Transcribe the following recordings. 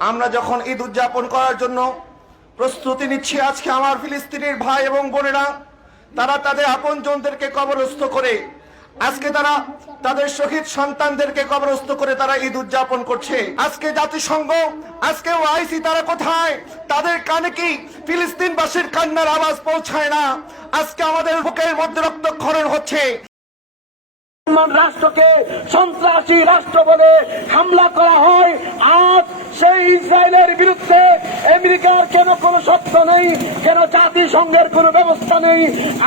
আমরা যখন ঈদ উদযাপন করার জন্য প্রস্তুতি নিচ্ছি, আজকে আমার ফিলিস্তিনের ভাই এবং বোনেরা তারা তাদের আপনজনদেরকে কবরস্থ করে আজকে তারা তাদের শহীদ সন্তানদেরকে কবরস্থ করে তারা ঈদ উদযাপন করছে। আজকে জাতিসংঘ, আজকে ওআইসি তারা কোথায়? তাদের কানে কি ফিলিস্তিনবাসীর কান্নার আওয়াজ পৌঁছায় না? আজকে আমাদের বুকের মধ্যে রক্তক্ষরণ হচ্ছে। রাষ্ট্রকে সন্ত্রাসী রাষ্ট্র বলে হামলা করা হয়। আজ সেই ইসরায়েলের বিরুদ্ধে আমেরিকার কেন কোনো সত্য নেই, কেন জাতিসংঘের কোনো ব্যবস্থা নেই?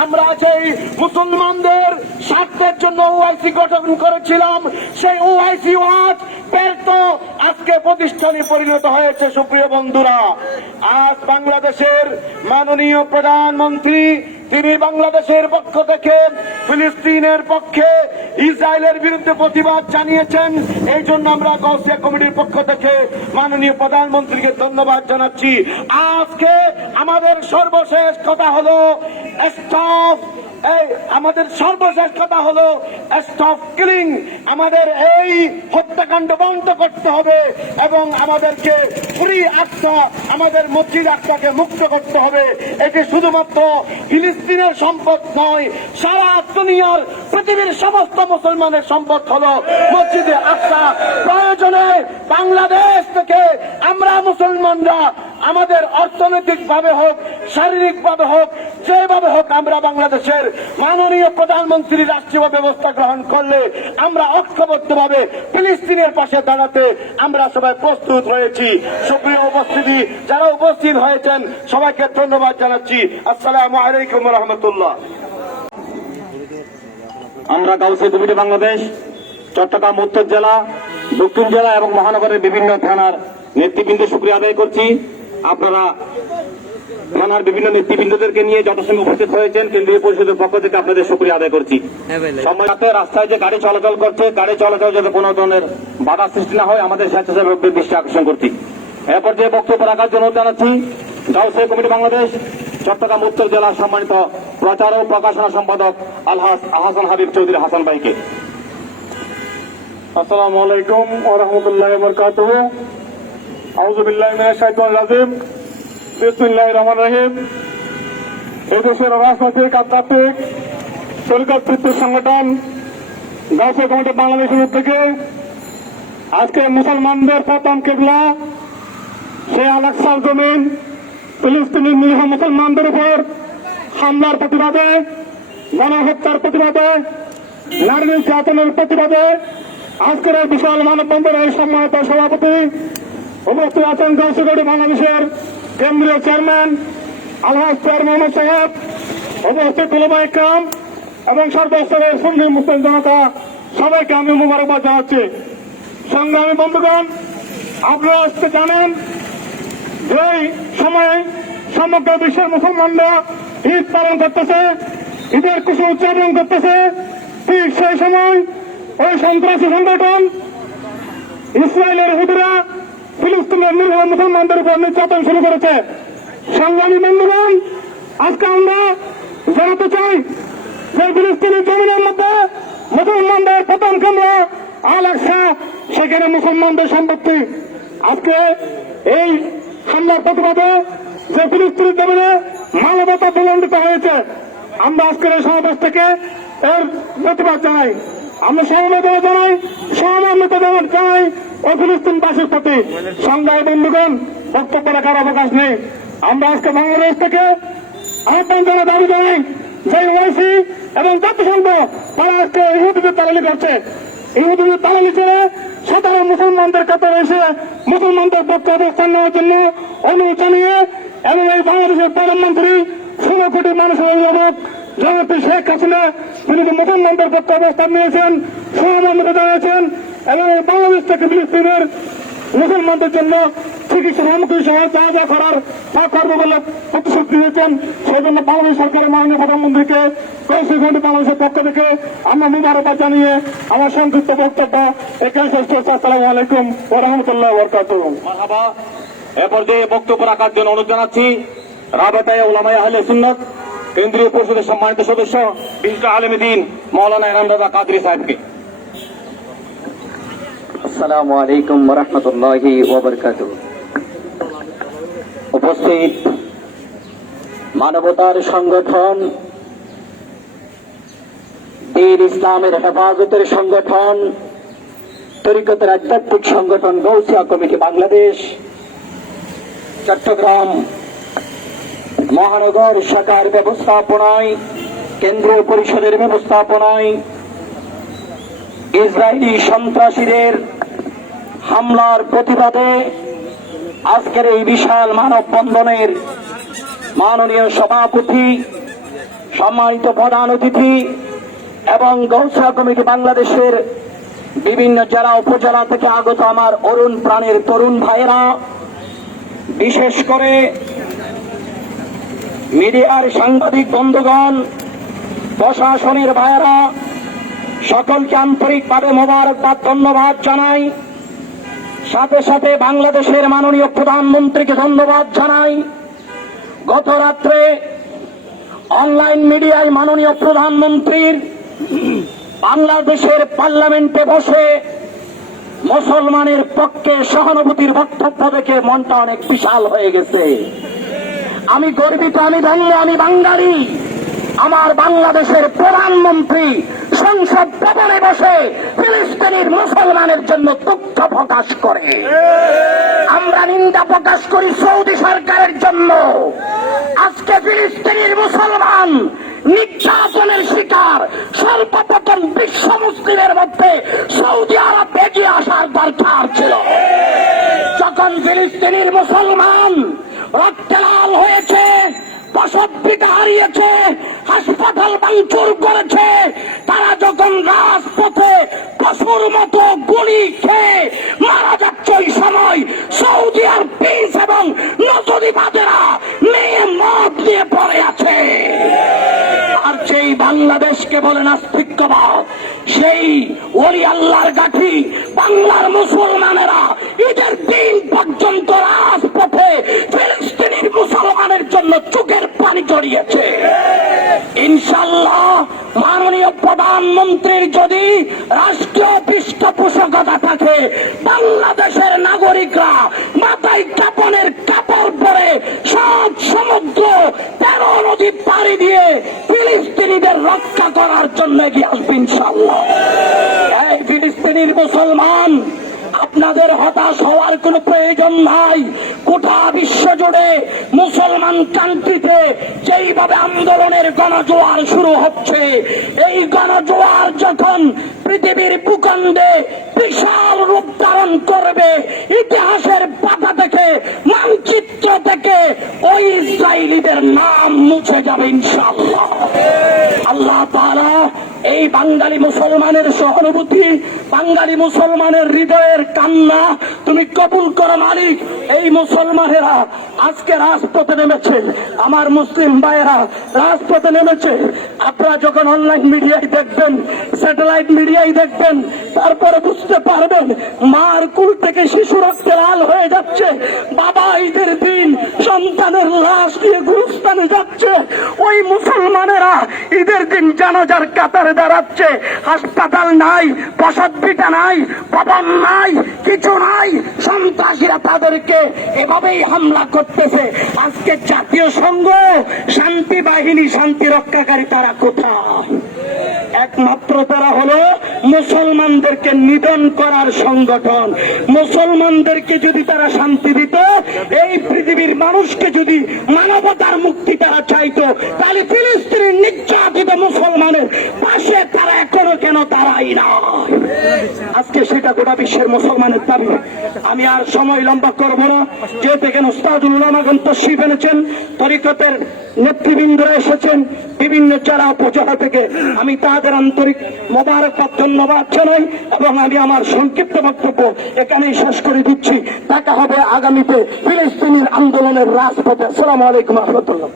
আমরা যেই মুসলমানদের স্বার্থের জন্য ওআইসি গঠন করেছিলাম, সেই ওআইসি আজ ব্যর্থ, আজকে প্রতিষ্ঠানে পরিণত হয়েছে। সুপ্রিয় বন্ধুরা, আজ বাংলাদেশের মাননীয় প্রধানমন্ত্রী তিনি বাংলাদেশের পক্ষ থেকে ফিলিস্তিনের পক্ষে ইসরায়েলের বিরুদ্ধে প্রতিবাদ জানিয়েছেন। এই জন্য আমরা গাউসিয়া কমিটির পক্ষ থেকে মাননীয় প্রধানমন্ত্রীকে ধন্যবাদ জানাচ্ছি। আজকে আমাদের সর্বশেষ কথা হলো স্টপ, আমাদের সর্বশেষ কথা হলো স্টপ কিলিং। আমাদের এই হত্যাকাণ্ড বন্ধ করতে হবে এবং আমাদেরকে ফ্রি আত্মা, আমাদের মসজিদ আত্মাকে মুক্ত করতে হবে। এটি শুধুমাত্র ফিলিস্তিনের সম্পদ নয়, সারা দুনিয়ার পৃথিবীর সমস্ত মুসলমানের সম্পদ হলো মসজিদে আকসা। প্রয়োজনে বাংলাদেশ থেকে আমরা মুসলমানরা আমাদের অর্থনৈতিক ভাবে হোক, শারীরিক ভাবে হোক, যেভাবে হোক, আমরা বাংলাদেশের মাননীয় প্রধানমন্ত্রী রাষ্ট্রীয় ব্যবস্থা গ্রহণ করলে আমরা ঐক্যবদ্ধভাবে ফিলিস্তিনের পাশে দাঁড়াতে আমরা সবাই প্রস্তুত রয়েছি। সুপ্রিয় উপস্থিতি, যারা উপস্থিত হয়েছেন সবাইকে ধন্যবাদ জানাচ্ছি। আসসালামু আলাইকুম ওয়া রাহমাতুল্লাহ। আমরা গাউসিয়া কমিটি বাংলাদেশ চট্টগ্রাম উত্তর জেলা, দক্ষিণ জেলা এবং মহানগরের বিভিন্ন থানার নেতৃবৃন্দ শুকরিয়া আদায় করছি। আপনারা থানার বিভিন্ন নেতৃবৃন্দদেরকে নিয়ে যথাসময় উপস্থিত হয়েছেন। কেন্দ্রীয় পরিষদের পক্ষ থেকে আপনাদের শুকরিয়া আদায় করছি। সময়তে রাস্তায় যে গাড়ি চলাচল করছে, গাড়ি চলাচল যাতে কোনো ধরনের বাধা সৃষ্টি না হয় আমাদের স্বেচ্ছাসেবকদের দৃষ্টি আকর্ষণ করছি। এ পর্যায়ে বক্তব্য রাখার জন্য জানাচ্ছি গাউসিয়া কমিটি বাংলাদেশ চট্টগ্রাম উত্তর জেলার সম্মানিত প্রচার ও প্রকাশনা সম্পাদক আলহাজ আহসান হাবিব চৌধুরী হাসান ভাইকে। আসসালামু আলাইকুম ওয়া রাহমাতুল্লাহি ওয়া বারাকাতুহু। আউযু বিল্লাহি মিনাশ শাইতানির রাজিম। বিসমিল্লাহির রহমানির রহিম। এই দেশের রাজনৈতিক, আধ্যাত্মিক, তরিকতভিত্তিক সংগঠন গাউসিয়া কমিটি বাংলাদেশের উদ্যোগে আজকে মুসলমানদের প্রথম কিবলা সেই আল আকসার জমিন ফিলিস্তিনি নিরীহ মুসলমানদের উপর হামলার প্রতিবাদে, গণহত্যার প্রতিবাদে, নারী নির্যাতনের প্রতিবাদে আজকের এই বিশাল মানববন্ধনের সম্মানিত সভাপতি উপস্থিত আছেন গাউসিয়া কমিটি বাংলাদেশের কেন্দ্রীয় চেয়ারম্যান আলহাজ ফয়াদ মোহাম্মদ সাহেব, উপস্থিত উলামা ইকরাম এবং সর্বস্তরের সুন্নি মুসলিম জনতা, সবাইকে আমি মোবারকবাদ জানাচ্ছি। সংগ্রামী বন্ধুগণ, আপনারা আজকে জানেন যে সময়ে সমগ্র বিশ্বের মুসলমানরা ঈদ পালন করতেছে, ঈদের খুশি উদযাপন করতেছে, ঠিক সেই সময় ওই সন্ত্রাসী সংগঠন ইসরায়েলের হুদিরা ফিলিস্তিনের নিরীহ মুসলমানদের উপর নির্যাতন শুরু করেছে। সংগ্রামী বন্ধুগণ, আজকে আমরা জানাতে চাই যে ফিলিস্তিনি জমিনের মধ্যে মুসলমানদের প্রধান কেন্দ্র আল আকসা, সেখানে মুসলমানদের সম্পত্তি। আজকে এই হামলার প্রতিবাদে যে ফিলিস্তিনি জমিনে মানবতা বিলম্বিত হয়েছে, আমরা আজকের এই সমাবেশ থেকে এর প্রতিবাদ জানাই। আমরা সমবেদনা জানাই, সহমর্মিতা জানাই ও ফিলিস্তিনবাসীর প্রতি। সংগ্রামী বন্ধুগণ, বক্তব্য রাখার অবকাশ নেই। আমরা আজকে বাংলাদেশ থেকে আহ্বান জানা দাবি জানাই যে ওআইসি এবং জাতিসংঘ তারা আজকে ইহুদিদের দালালি করছে। ইহুদিদের দালালি করে সাধারণ মুসলমানদের কাতারে এসে মুসলমানদের পক্ষে অবস্থান নেওয়ার জন্য অনুরোধ জানিয়ে এবং এই বাংলাদেশের প্রধানমন্ত্রী 16 কোটি মানুষের অভিভাবক জননেত্রী শেখ হাসিনা তিনি যে মুসলমানদের পক্ষে অবস্থান নিয়েছেন, সহমর্মিতা জানিয়েছেন এবং বাংলাদেশ থেকে ফিলিস্তিনের মুসলমানদের জন্য চিকিৎসা সামগ্রী সহ যা যা করার তা করবে বলে প্রতিশ্রুতি দিয়েছেন। সেই জন্য বাংলাদেশ সরকারের মাননীয় প্রধানমন্ত্রীকে গাউসিয়া কমিটি বাংলাদেশের পক্ষ থেকে আমরা মোবারকবাদ জানিয়ে আমার সংক্ষিপ্ত বক্তব্য এখানে শেষ করছি। আসসালামু আলাইকুম ওয়া রাহমাতুল্লাহি ওয়া বারাকাতুহু। মারহাবা। এ পর্যায়ে বক্তব্য রাখার জন্য অনুরোধ জানাচ্ছি রাবেতায়ে উলামায়ে আহলে সুন্নাত কেন্দ্রীয় পরিষদের সম্মানিত সদস্য বিশিষ্ট আলেম দ্বীন মাওলানা ইনামুল্লাহ কাদরী সাহেবকে। আসসালামু আলাইকুম ওয়া রাহমাতুল্লাহি ওয়া বারাকাতুহু। উপস্থিত মানবতার সংগঠন, দ্বীন ইসলামের হেফাজতের সংগঠন, তরিকতের আধ্যাত্মিক সংগঠন গৌসিয়া কমিটি বাংলাদেশ চট্টগ্রাম মহানগর শাখার ব্যবস্থাপনায়, কেন্দ্রীয় পরিষদের ব্যবস্থাপনায় ইসরায়েলি সন্ত্রাসীদের হামলার প্রতিবাদে আজকের এই বিশাল মানববন্ধনের মাননীয় সভাপতি, সম্মানিত প্রধান অতিথি এবং গৌসিয়া কমিটি বাংলাদেশের বিভিন্ন জেলা উপজেলা থেকে আগত আমার অরুণ প্রাণের তরুণ ভাইয়েরা, বিশেষ করে মিডিয়ার সাংবাদিক বন্ধুগণ, প্রশাসনের ভাইয়েরা, সকলকে আন্তরিকভাবে মোবারকবাদ ধন্যবাদ জানাই। সাথে সাথে বাংলাদেশের মাননীয় প্রধানমন্ত্রীকে ধন্যবাদ জানাই। গত রাত্রে অনলাইন মিডিয়ায় মাননীয় প্রধানমন্ত্রীর বাংলাদেশের পার্লামেন্টে বসে মুসলমানের পক্ষে সহানুভূতির বক্তব্য দেখে মনটা অনেক বিশাল হয়ে গেছে। আমি গর্বিত, আমি ধন্য, আমি বাঙালি। আমার বাংলাদেশের প্রধানমন্ত্রী সংসদ ভবনে বসে ফিলিস্তিনের মুসলমানের জন্য দুঃখ প্রকাশ করে। আমরা নিন্দা প্রকাশ করি সৌদি সরকারের জন্য। আজকে ফিলিস্তিনের মুসলমান নির্যাতনের শিকার। সর্বপ্রথম বিশ্ব মুসলিমের মধ্যে সৌদি আরব এগিয়ে আসার দরকার ছিল। যখন ফিলিস্তিনের মুসলমান রক্তে লাল হয়েছে, বসতভিটা হারিয়েছে, হাসপাতাল ভাঙচুর করেছে, তারা যখন রাজপথে পশুর মতো গুলি খেয়ে মারা যাচ্ছে, ওই সময় সৌদি আর পিস এবং নজরিবাদেরা মেয়ে মদ নিয়ে পড়ে আছে। আর সেই বাংলাদেশকে বলে নাস্তিক্যবাদ, সেই ওলি আল্লাহর গাঠি বাংলার মুসলমানেরা ঈদের দিন পর্যন্ত রাজপথে ফিলিস্তিনের মুসলমানের জন্য চোখের পানি জড়িয়েছে। ইনশাআল্লাহ মাননীয় প্রধানমন্ত্রীর যদি রাষ্ট্রীয় পৃষ্ঠপোষকতা থাকে, বাংলাদেশের নাগরিকরা মাথায় কাপনের কাপড় পরে সব সমুদ্র 13 নদী পাড়ি দিয়ে ফিলিস্তিনিদের রক্ষা করার জন্য এগিয়ে আসবে ইনশাআল্লাহ। এই ফিলিস্তিনির মুসলমান, আপনাদের হতাশ হওয়ার কোন প্রয়োজন নাই। গোটা বিশ্ব জুড়ে মুসলমান কান্ট্রিতে যেইভাবে আন্দোলনের গণজোয়ার শুরু হচ্ছে, এই গণজোয়ার যখন পৃথিবীর ভূখণ্ডে বিশাল রূপ ধারণ করবে, ইতিহাসের পাতা থেকে, মানচিত্র থেকে ওই ইসরায়েলিদের নাম মুছে যাবে ইনশাআল্লাহ। আল্লাহ তাআলা এই বাঙালি মুসলমানের সহানুভূতি, বাঙালি মুসলমানের হৃদয়ের কান্না তুমি কবুল করো মালিক। এই মুসলমানেরা আজকে রাজপথে নেমেছে, আমার মুসলিম ভাইয়েরা রাজপথে নেমেছে। আপনারা যখন অনলাইন মিডিয়ায় দেখবেন, স্যাটেলাইট মিডিয়ায় দেখবেন, তারপরে বুঝতে পারবেন মার কুল থেকে শিশু রক্তে লাল হয়ে যাচ্ছে। বাবা ঈদের দিন সন্তানের লাশ নিয়ে গুরুস্থানে যাচ্ছে, ওই মুসলমানেরা ঈদের দিন জানাজার কাতারে দাঁড়াচ্ছে। হাসপাতাল নাই, বসতভিটা নাই, ভবন নাই, কিছু নাই। সন্ত্রাসীরা তাদেরকে এভাবেই হামলা করতেছে। আজকে জাতীয় সংঘ, শান্তি বাহিনী, শান্তি রক্ষাকারী তারা কোথায়? একমাত্র তারা হলো মুসলমানদেরকে নিধন করার সংগঠন। মুসলমানদেরকে যদি তারা শান্তি দিত, এই পৃথিবীর মানুষকে যদি মানবতার মুক্তি তারা চাইতো, তাহলে ফিলিস্তিনের নির্যাতিত মুসলমানের পাশে তারা এখনো কেন দাঁড়ায় না? আজকে সেটা গোটা বিশ্বের মুসলমানের দাবি। আমি আর সময় লম্বা করবো না, যেহেতু এখানে উস্তাদুল উলামাগণ তশরিফ এনেছেন, তরিকতের নেতৃবৃন্দরা এসেছেন বিভিন্ন জেলা উপজেলা থেকে। আমি তাদের আন্তরিক মোবারকবাদ ধন্যবাদ জানাই এবং আমি আমার সংক্ষিপ্ত বক্তব্য এখানেই শেষ করে দিচ্ছি। দেখা হবে আগামীতে ফিলিস্তিনের আন্দোলনের রাজপথে। আসসালামু আলাইকুম ওয়া রাহমাতুল্লাহ।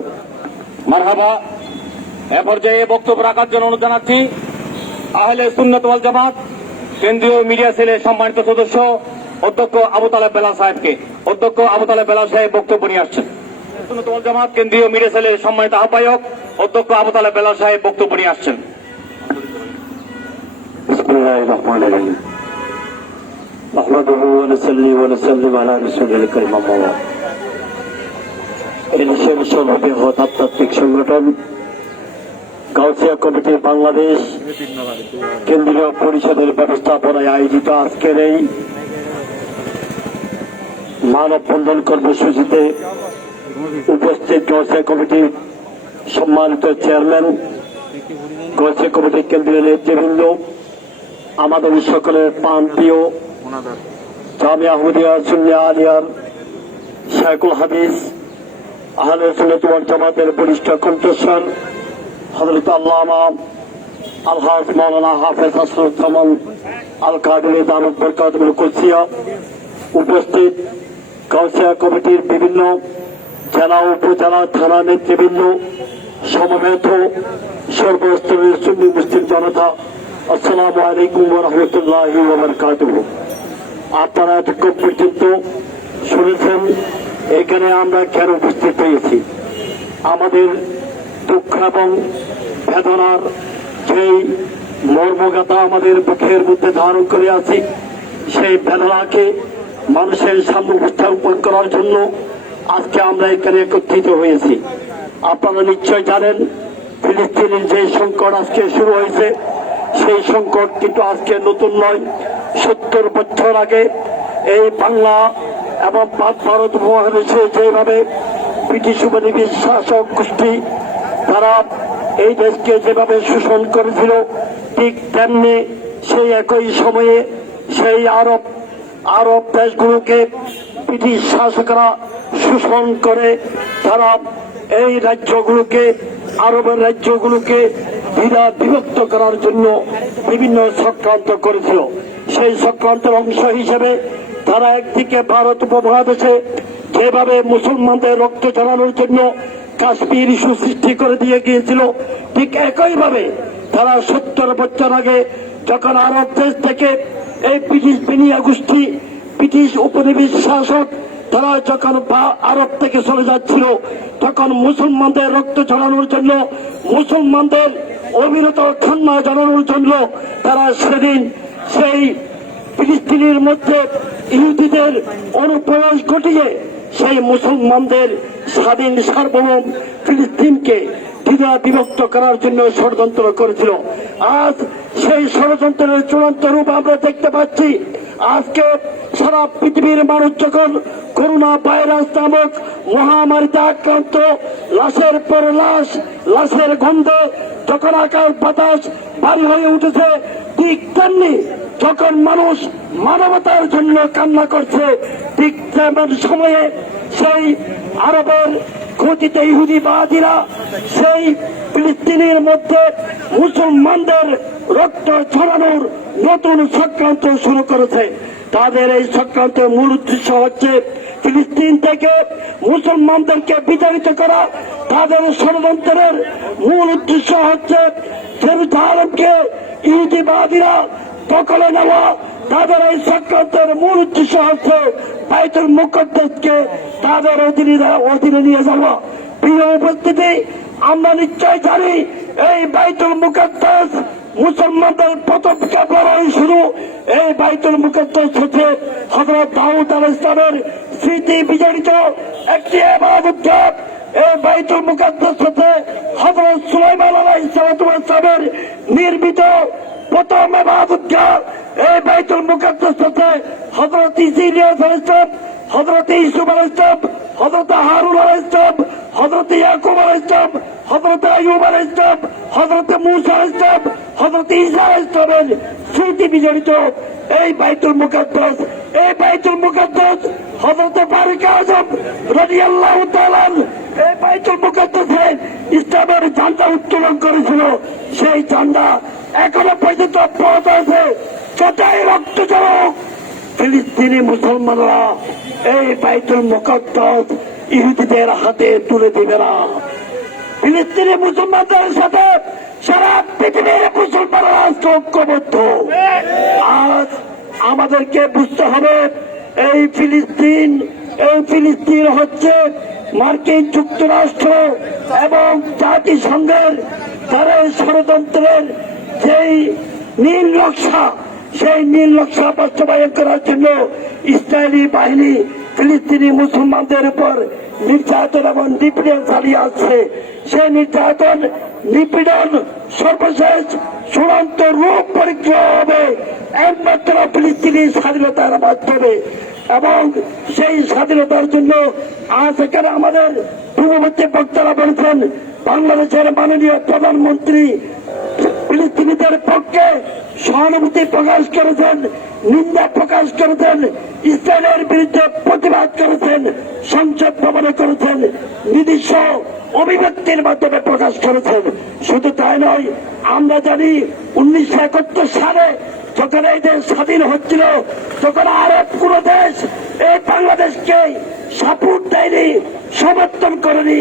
মারহাবা। এ পর্যায়ে বক্তব্য রাখার জন্য অনুরোধ জানাচ্ছি আহলে সুন্নাত ওয়াল জামাত কেন্দ্রীয় মিডিয়া সেলের সম্মানিত সদস্য অধ্যক্ষ আবু তালেব বেলাল সাহেবকে। অধ্যক্ষ আবু তালেব বেলাল সাহেব বক্তব্য নিয়ে আসছেন। সুন্নাত ওয়াল জামাত কেন্দ্রীয় মিডিয়া সেলের সম্মানিত আহ্বায়ক অধ্যক্ষ আবু তালেব বেলাল সাহেব বক্তব্য নিয়ে আসছেন। বিসমিল্লাহির রহমানির রহিম। নাহমাদুহু ওয়া নুসাল্লি ওয়া নুসাল্লিমু আলা রাসূলিল কারীম। আম্মা বা'দ। এই দেশের সর্ববৃহৎ আধ্যাত্মিক সংগঠন গাউসিয়া কমিটি বাংলাদেশ কেন্দ্রীয় পরিষদের ব্যবস্থাপনায় আয়োজিত আজকের এই মানববন্ধন কর্মসূচিতে উপস্থিত গাউসিয়া কমিটির সম্মানিত চেয়ারম্যান, গাউসিয়া কমিটির কেন্দ্রীয় নেতৃবৃন্দ, আমাদের সকলের প্রাণপ্রিয় জামিয়া আহমদিয়া সুন্নিয়া আলিয়ার শাইখুল হাদিস আহলে সুন্নাত ওয়াল জামাতের বরিষ্ঠ কণ্ঠস্বর হযরত আল্লামা আলহাজ মাওলানা হাফেজ আসরুজ্জামান আল কাদেরী দামাত বরকাতুল কুদসিয়া, উপস্থিত গাউসিয়া কমিটির বিভিন্ন জেলা উপজেলা থানা নেতৃবৃন্দ, সমবেত সর্বস্তরের সুন্নি মুসলিম জনতা, আসসালামু আলাইকুম ওয়া রাহমাতুল্লাহি ওয়া বারাকাতুহু। আপনারা এতক্ষণ পর্যন্ত শুনেছেন এখানে আমরা কেন উপস্থিত হয়েছি। আমাদের দুঃখ এবং বেদনার সেই মর্মগাথা আমাদের বুকের মধ্যে ধারণ করে আছি, সেই বেদনাকে মানুষের সামনে উপস্থাপন করার জন্য আজকে আমরা এখানে একত্রিত হয়েছি। আপনারা নিশ্চয় জানেন ফিলিস্তিনের যে সংকট আজকে শুরু হয়েছে, সেই সংকট কিন্তু আজকে নতুন নয়। 70 বছর আগে এই বাংলা এবং ভারত মহাদেশে যেভাবে ব্রিটিশ উপনিবেশ শাসক গোষ্ঠী তারা এই দেশকে যেভাবে শোষণ করেছিল, ঠিক তেমনি সেই একই সময়ে সেই আরব দেশগুলোকে ব্রিটিশ শাসকরা শোষণ করে তারা এই রাজ্যগুলোকে, আরবের রাজ্যগুলোকে বিভক্ত করার জন্য বিভিন্ন চক্রান্ত করেছিল। সেই চক্রান্তের অংশ হিসেবে তারা একদিকে ভারত উপমহাদেশে যেভাবে মুসলমানদের রক্ত ঝরানোর জন্য কাশ্মীর ইস্যু সৃষ্টি করে দিয়ে গিয়েছিল, ঠিক একইভাবে তারা 70 বছর আগে যখন আরব দেশ থেকে এই ব্রিটিশ বেনিয়া গোষ্ঠী, ব্রিটিশ উপনিবেশ শাসক তারা যখন আরব থেকে চলে যাচ্ছিল, তখন মুসলমানদের রক্ত ঝরানোর জন্য, মুসলমানদের অবিরত খান্না জানানোর জন্য তারা সেদিন সেই ফিলিস্তিনের মধ্যে ইহুদিদের অনুপ্রবেশ ঘটিয়ে সেই মুসলমানদের স্বাধীন সার্বভৌম ফিলিস্তিনকে বিভক্ত করার জন্য ষড়যন্ত্র করেছিল। আজ সেই ষড়যন্ত্রের চূড়ান্ত রূপ আমরা দেখতে পাচ্ছি। আজকে সারা পৃথিবীর মানুষ যখন করোনা ভাইরাস নামক মহামারীতে আক্রান্ত, লাশের পর লাশ, লাশের গন্ধে যখন আকাশ বাতাস ভারী হয়ে উঠেছে, ঠিক তেমনি যখন মানুষ মানবতার জন্য কান্না করছে, ঠিক তেমন সময়ে সেই আরবের গতিতে ইহুদিবাদীরা সেই ফিলিস্তিনের মধ্যে মুসলমানদের রক্ত ছড়ানোর নতুন চক্রান্ত শুরু করেছে। তাদের এই চক্রান্তের মূল উদ্দেশ্য হচ্ছে ফিলিস্তিন থেকে মুসলমানদেরকে বিতাড়িত করা। তাদের ষড়যন্ত্রের মূল উদ্দেশ্য হচ্ছে জেরুজালেমকে ইহুদিবাদীরা দখলে নেওয়া। তাদের এই চক্রান্তের মূল উদ্দেশ্য হচ্ছে বাইতুল মুকদ্দাসকে তাদের অধীনে নিয়ে যাওয়া। প্রিয় উপস্থিতি, আমরা নিশ্চয় জানি এই বাইতুল মুকদ্দাস মুসলমানদের প্রথম লড়াই শুরু। এই বাইতুল মুকদ্দাস হচ্ছে হযরত দাউদ আলাইহিস সালামের স্মৃতি বিজড়িত একটি ইবাদত। এই বাইতুল মুকদ্দাস হচ্ছে হযরত সুলাইমান আলাইহিস সালামের নির্মিত প্রথম ইবাদত। এই বাইতুল মুকদ্দাস হচ্ছে হযরত ইলিয়াস আলাইহিস সালাম, হযরত ইউসুফ আলাইহিস সালাম, হযরত হারুন আলাইহিস সালাম, হযরত ইয়াকুব আলাইহিস সালাম, হযরত আইয়ুব আলাইহিস সালাম, হযরত মূসা আলাইহিস সালাম, হযরত ঈসা আলাইহিস সালামের স্মৃতি বিজড়িত এই বাইতুল মুকদ্দাস। এই বাইতুল মুকদ্দাস হযরত ফারুক আযম রাদিয়াল্লাহু তাআলা এই বাইতুল মুকদ্দাসে ইসলামের ঝান্ডা উত্তোলন করেছিল। সেই ঝান্ডা এখনো পর্যন্ত পথ আছে। যতই রক্ত ঝরুক, ফিলিস্তিনি মুসলমানরা এই বাইতুল মুকদ্দাস ইহুদিদের হাতে তুলে দিবে না। ফিলিস্তিনি মুসলমানদের সাথে সারা পৃথিবীর মুসলমানরা ঐক্যবদ্ধ। আজ আমাদেরকে বুঝতে হবে এই ফিলিস্তিন হচ্ছে মার্কিন যুক্তরাষ্ট্র এবং জাতিসংঘের তারা ষড়যন্ত্রের যেই নীল নকশা, সেই নীল নকশা বাস্তবায়ন করার জন্য ইসরায়েলি বাহিনী ফিলিস্তিনি মুসলমানদের উপর নির্যাতন এবং নিপীড়ন চালিয়ে আসছে। সেই নির্যাতন নিপীড়ন সর্বশেষ চূড়ান্ত রূপ পরিগ্রহ হবে একমাত্র ফিলিস্তিনি স্বাধীনতার মাধ্যমে। এবং সেই স্বাধীনতার জন্য আজ এখানে আমাদের পূর্ববর্তী বক্তারা বলেছেন, বাংলাদেশের মাননীয় প্রধানমন্ত্রী ফিলিস্তিনিদের পক্ষে সহানুভূতি প্রকাশ করেছেন, নিন্দা প্রকাশ করেছেন, ইসরায়েলের বিরুদ্ধে প্রতিবাদ করেছেন, সংসদ ভবনে করেছেন, নিজস্ব অভিব্যক্তির মাধ্যমে প্রকাশ করেছেন। শুধু তাই নয়, আমরা জানি 1971 সালে যখন এই দেশ স্বাধীন হচ্ছিল, তখন আরব কোন দেশ এই বাংলাদেশকে সাপোর্ট দেয়নি, সমর্থন করেনি।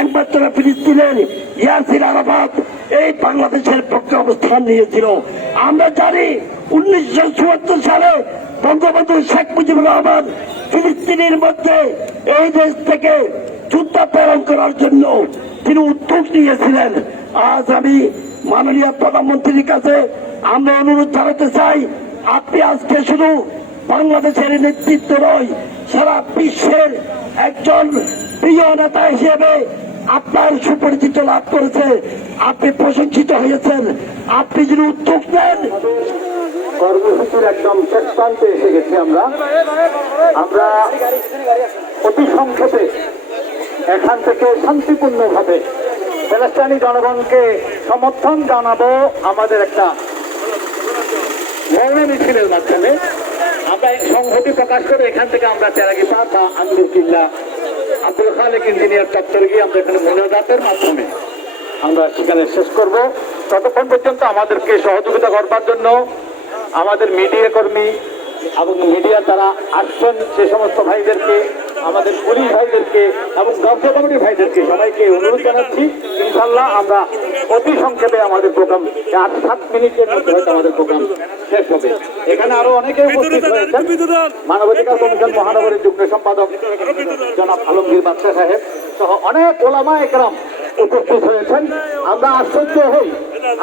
একমাত্র ফিলিস্তিনের ইয়াসির আরাফাত এই বাংলাদেশের পক্ষে অবস্থান নিয়েছিল। আমরা জানি 1974 সালে বঙ্গবন্ধু শেখ মুজিবুর রহমান ফিলিস্তিনের মধ্যে এই দেশ থেকে যুদ্ধ প্রেরণ করার জন্য তিনি উদ্যোগ নিয়েছিলেন। আজ আমি মাননীয় প্রধানমন্ত্রীর কাছে আমরা অনুরোধ জানাতে চাই, আপনি আজকে শুধু বাংলাদেশের নেতৃত্ব নয়, সারা বিশ্বের একজন প্রিয় নেতা হিসেবে আপনার সুপরিচিত লাভ করেছে, আপনি প্রশংসিত হয়েছেন। আপনি যদি উদ্যোগ নেন, কর্মসূচির একদম শেষ প্রান্তে এসে গেছি আমরা অতি সংক্ষেপে এখান থেকে শান্তিপূর্ণভাবে প্যালেস্টাইনি জনগণকে সমর্থন জানাবো আমাদের একটা মৌন মিছিলের মাধ্যমে। আমরা সংহতি প্রকাশ করে এখান থেকে আমরা চেরাগিপা বা আন্দুর কিল্লা আব্দুল খালেক ইঞ্জিনিয়ার চত্বরে গিয়ে আমরা এখানে মোনাজাতের মাধ্যমে আমরা সেখানে শেষ করব। ততক্ষণ পর্যন্ত আমাদেরকে সহযোগিতা করবার জন্য আমাদের মিডিয়া কর্মী এবং মিডিয়া যারা আসছেন সে সমস্ত ভাইদেরকে, আমাদের পুলিশ ভাইদেরকে এবং গাউসিয়া কমিটির ভাইদেরকে সবাইকে অনুরোধ জানাচ্ছি, ইনশাল্লাহ আমরা অতি সংক্ষেপে আমাদের প্রোগ্রাম 8-7 মিনিটের মধ্যে হয়তো আমাদের প্রোগ্রাম শেষ হবে। এখানে আরো অনেকে উপস্থিত হয়েছেন, মানবাধিকার কমিশন মহানগরীর যুগ্ম সম্পাদক জনাব আলমগীর বাদশাহ সাহেব সহ অনেক ওলামা একরাম উপস্থিত হয়েছেন। আমরা আশ্চর্য হই,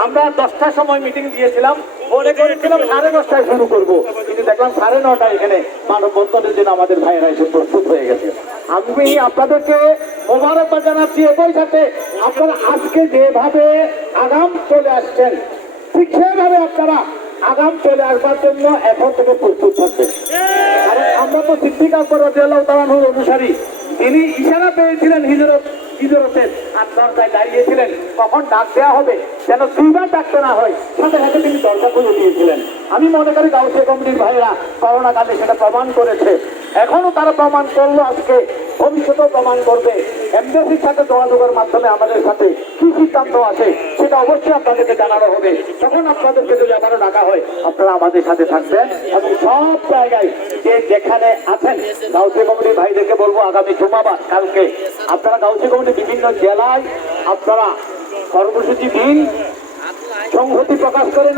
আমরা 10টার সময় মিটিং দিয়েছিলাম, মনে করেছিলাম 10:30টায় শুরু করব, কিন্তু দেখলাম 9:30টায় এখানে মানববন্ধনের জন্য আমাদের ভাইয়েরা এসে প্রস্তুত হয়ে গেছে। আমি আপনাদেরকে মোবারকবাদ জানাচ্ছি। একই সাথে আপনারা আজকে যেভাবে আগাম চলে আসছেন, ঠিক সেভাবে আপনারা আগাম চলে আসবার জন্য এখন থেকে প্রস্তুত থাকবেন। কারণ আমরা তো সিদ্দিক আকবর রাদিয়াল্লাহু তাআলা আনহুর অনুসারী, তিনি ইশারা পেয়েছিলেন হিজরতের আর দরজায় দাঁড়িয়েছিলেন, কখন ডাক দেওয়া হবে যেন 2বার ডাকতে না হয়, সাথে সাথে তিনি দরজা খুলে দিয়েছিলেন। আমি মনে করি গাউসিয়া কমিটির ভাইয়েরা করোনা কালে সেটা প্রমাণ করেছে, এখনো তারা প্রমাণ করলো, আজকে ভবিষ্যতেও প্রমাণ করবে। এমবেসির সাথে যোগাযোগের মাধ্যমে আমাদের সাথে কি সিদ্ধান্ত আছে সেটা অবশ্যই আপনাদেরকে জানানো হবে। তখন আপনাদেরকে যদি আবারও ডাকা হয় আপনারা আমাদের সাথে থাকবেন এবং সব জায়গায় যে যেখানে আছেন গাউসিয়া কমিটির ভাইদেরকে বলবো, আগামী জুমাবার কালকে আপনারা গাউসিয়া কমিটির বিভিন্ন জেলায় আপনারা কর্মসূচি দিন, সংহতি প্রকাশ করেন,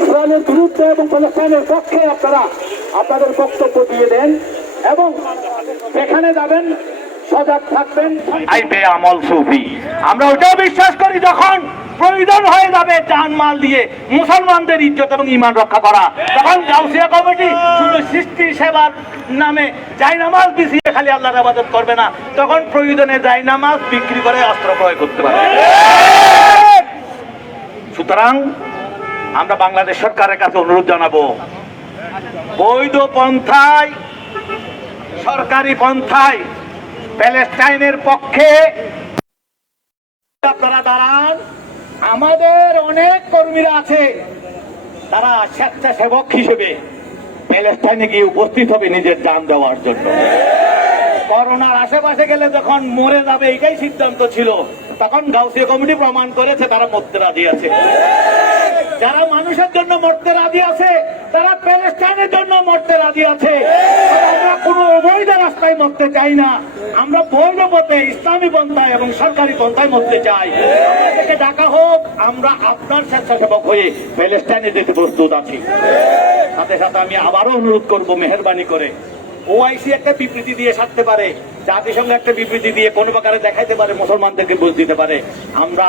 ইসরায়েলের বিরুদ্ধে এবং প্যালেস্টাইনের পক্ষে আপনারা আপনাদের বক্তব্য দিয়ে দেন এবং যেখানে যাবেন সজাগ থাকবেন। আমল সুফি আমরা ওটাও বিশ্বাস করি, যখন প্রয়োজন হয়ে যাবে জানমাল দিয়ে মুসলমানদের ইজ্জত এবং ঈমান রক্ষা করা, তখন গাউসিয়া কমিটি শুধু সৃষ্টি সেবার নামে জায়নামাজ বিছিয়ে খালি আল্লাহর ইবাদত করবে না, তখন প্রয়োজনে জায়নামাজ বিক্রি করে অস্ত্র ক্রয় করতে পারে। সুতরাং আমরা বাংলাদেশ সরকারের কাছে অনুরোধ জানাবো, বৈধ পন্থায় সরকারি পন্থায় প্যালেস্টাইনের পক্ষে আপনারা দাঁড়ান। আমাদের অনেক কর্মীরা আছে, তারা স্বেচ্ছাসেবক হিসেবে প্যালেস্টাইনে গিয়ে উপস্থিত হবে নিজের জান দেওয়ার জন্য। করোনার আশেপাশে গেলে যখন মরে যাবে এটাই সিদ্ধান্ত ছিল, তখন গাউসিয়া কমিটি প্রমাণ করেছে তারা মরতে রাজি আছে। যারা মানুষের জন্য মরতে রাজি আছে তারা প্যালেস্টাইনের জন্য মরতে রাজি আছে। আমরা কোনো অবৈধ রাস্তায় মরতে চাই না, আমরা বৈধ পথে ইসলামী পন্থায় এবং সরকারি পন্থায় মরতে চাই। আমাদেরকে ডাকা হোক, আমরা আপনার স্বেচ্ছাসেবক হয়ে প্যালেস্টাইনে যেতে প্রস্তুত আছি। সাথে সাথে আমি আবারও অনুরোধ করবো, মেহেরবানি করে ওআইসি একটা বিবৃতি দিয়ে সারতে পারে, জাতিসংঘ একটা বিবৃতি দিয়ে কোনো প্রকারে দেখাইতে পারে, মুসলমানদেরকে বুঝ দিতে পারে। আমরা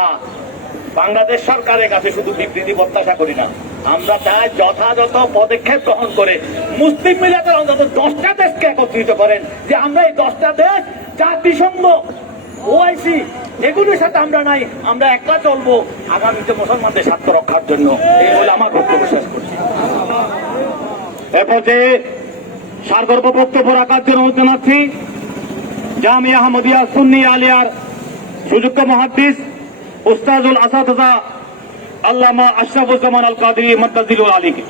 বাংলাদেশ সরকারের কাছে শুধু বিবৃতি প্রত্যাশা করি না, আমরা চাই যথাযথ পদক্ষেপ গ্রহণ করে মুসলিম মিলাতের অন্তত 10টা দেশকে একত্রিত করেন, যে আমরা এই 10টা দেশ জাতিসংঘ, ওআইসি এগুলির সাথে আমরা নাই, আমরা একা চলবো আগামীতে মুসলমানদের স্বার্থ রক্ষার জন্য। এই বলে আমার বক্তব্য শেষ করছি। এরপর যে সারগর্ভ বক্তব্য রাখার জন্য জানাচ্ছি জামিয়া আহমদিয়া সুন্নি আলিয়ার সুযোগ্য মুহাদ্দিস উস্তাজুল আসাদা আল্লামা আশরাফুজ্জামান আল কাদরি মাদ্দাজিলুল আলীকে।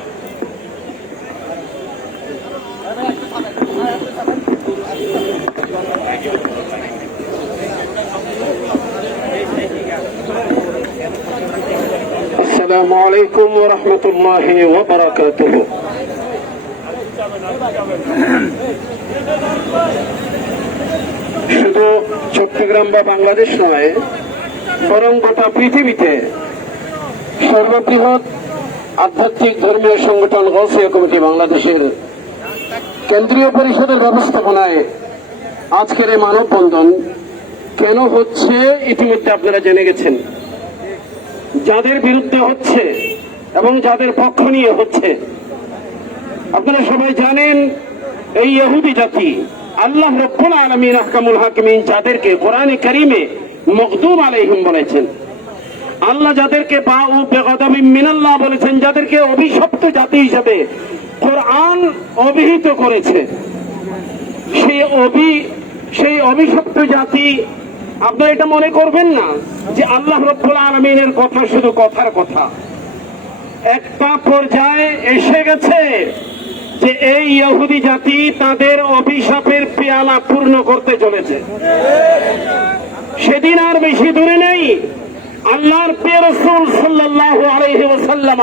আসসালামু আলাইকুম ওয়া রাহমাতুল্লাহি ওয়া বারাকাতুহু। শুধু চট্টগ্রাম বা বাংলাদেশ নয়, বরং গোটা পৃথিবীতে সর্ববৃহৎ আধ্যাত্মিক ধর্মীয় সংগঠন গাউসিয়া কমিটি বাংলাদেশের কেন্দ্রীয় পরিষদের ব্যবস্থাপনায় আজকের এই মানববন্ধন কেন হচ্ছে ইতিমধ্যে আপনারা জেনে গেছেন। যাদের বিরুদ্ধে হচ্ছে এবং যাদের পক্ষ নিয়ে হচ্ছে আপনারা সবাই জানেন। এই ইহুদি জাতি আল্লাহ রাব্বুল আলামিন আহকামুল হাকিমিন যাদেরকে কোরআনে কারীমে মাগদুব আলাইহিম বলেছেন, আল্লাহ যাদেরকে বাউ বিগাদাবিন মিনাল্লাহ বলেছেন, যাদেরকে অভিশপ্ত জাতি হিসেবে কোরআন অভিহিত করেছে, সেই অভিশপ্ত জাতি আপনারা এটা মনে করবেন না যে আল্লাহ রাব্বুল আলামিনের কথা শুধু কথার কথা। একটা পর্যায়ে এসে গেছে যে এই ইহুদি জাতি তাদের অভিশাপের পেয়ালা পূর্ণ করতে চলেছে। সেদিন আর বেশি দূরে নেই, আল্লাহর প্রিয় রাসূল সাল্লাল্লাহু আলাইহি ওয়াসাল্লাম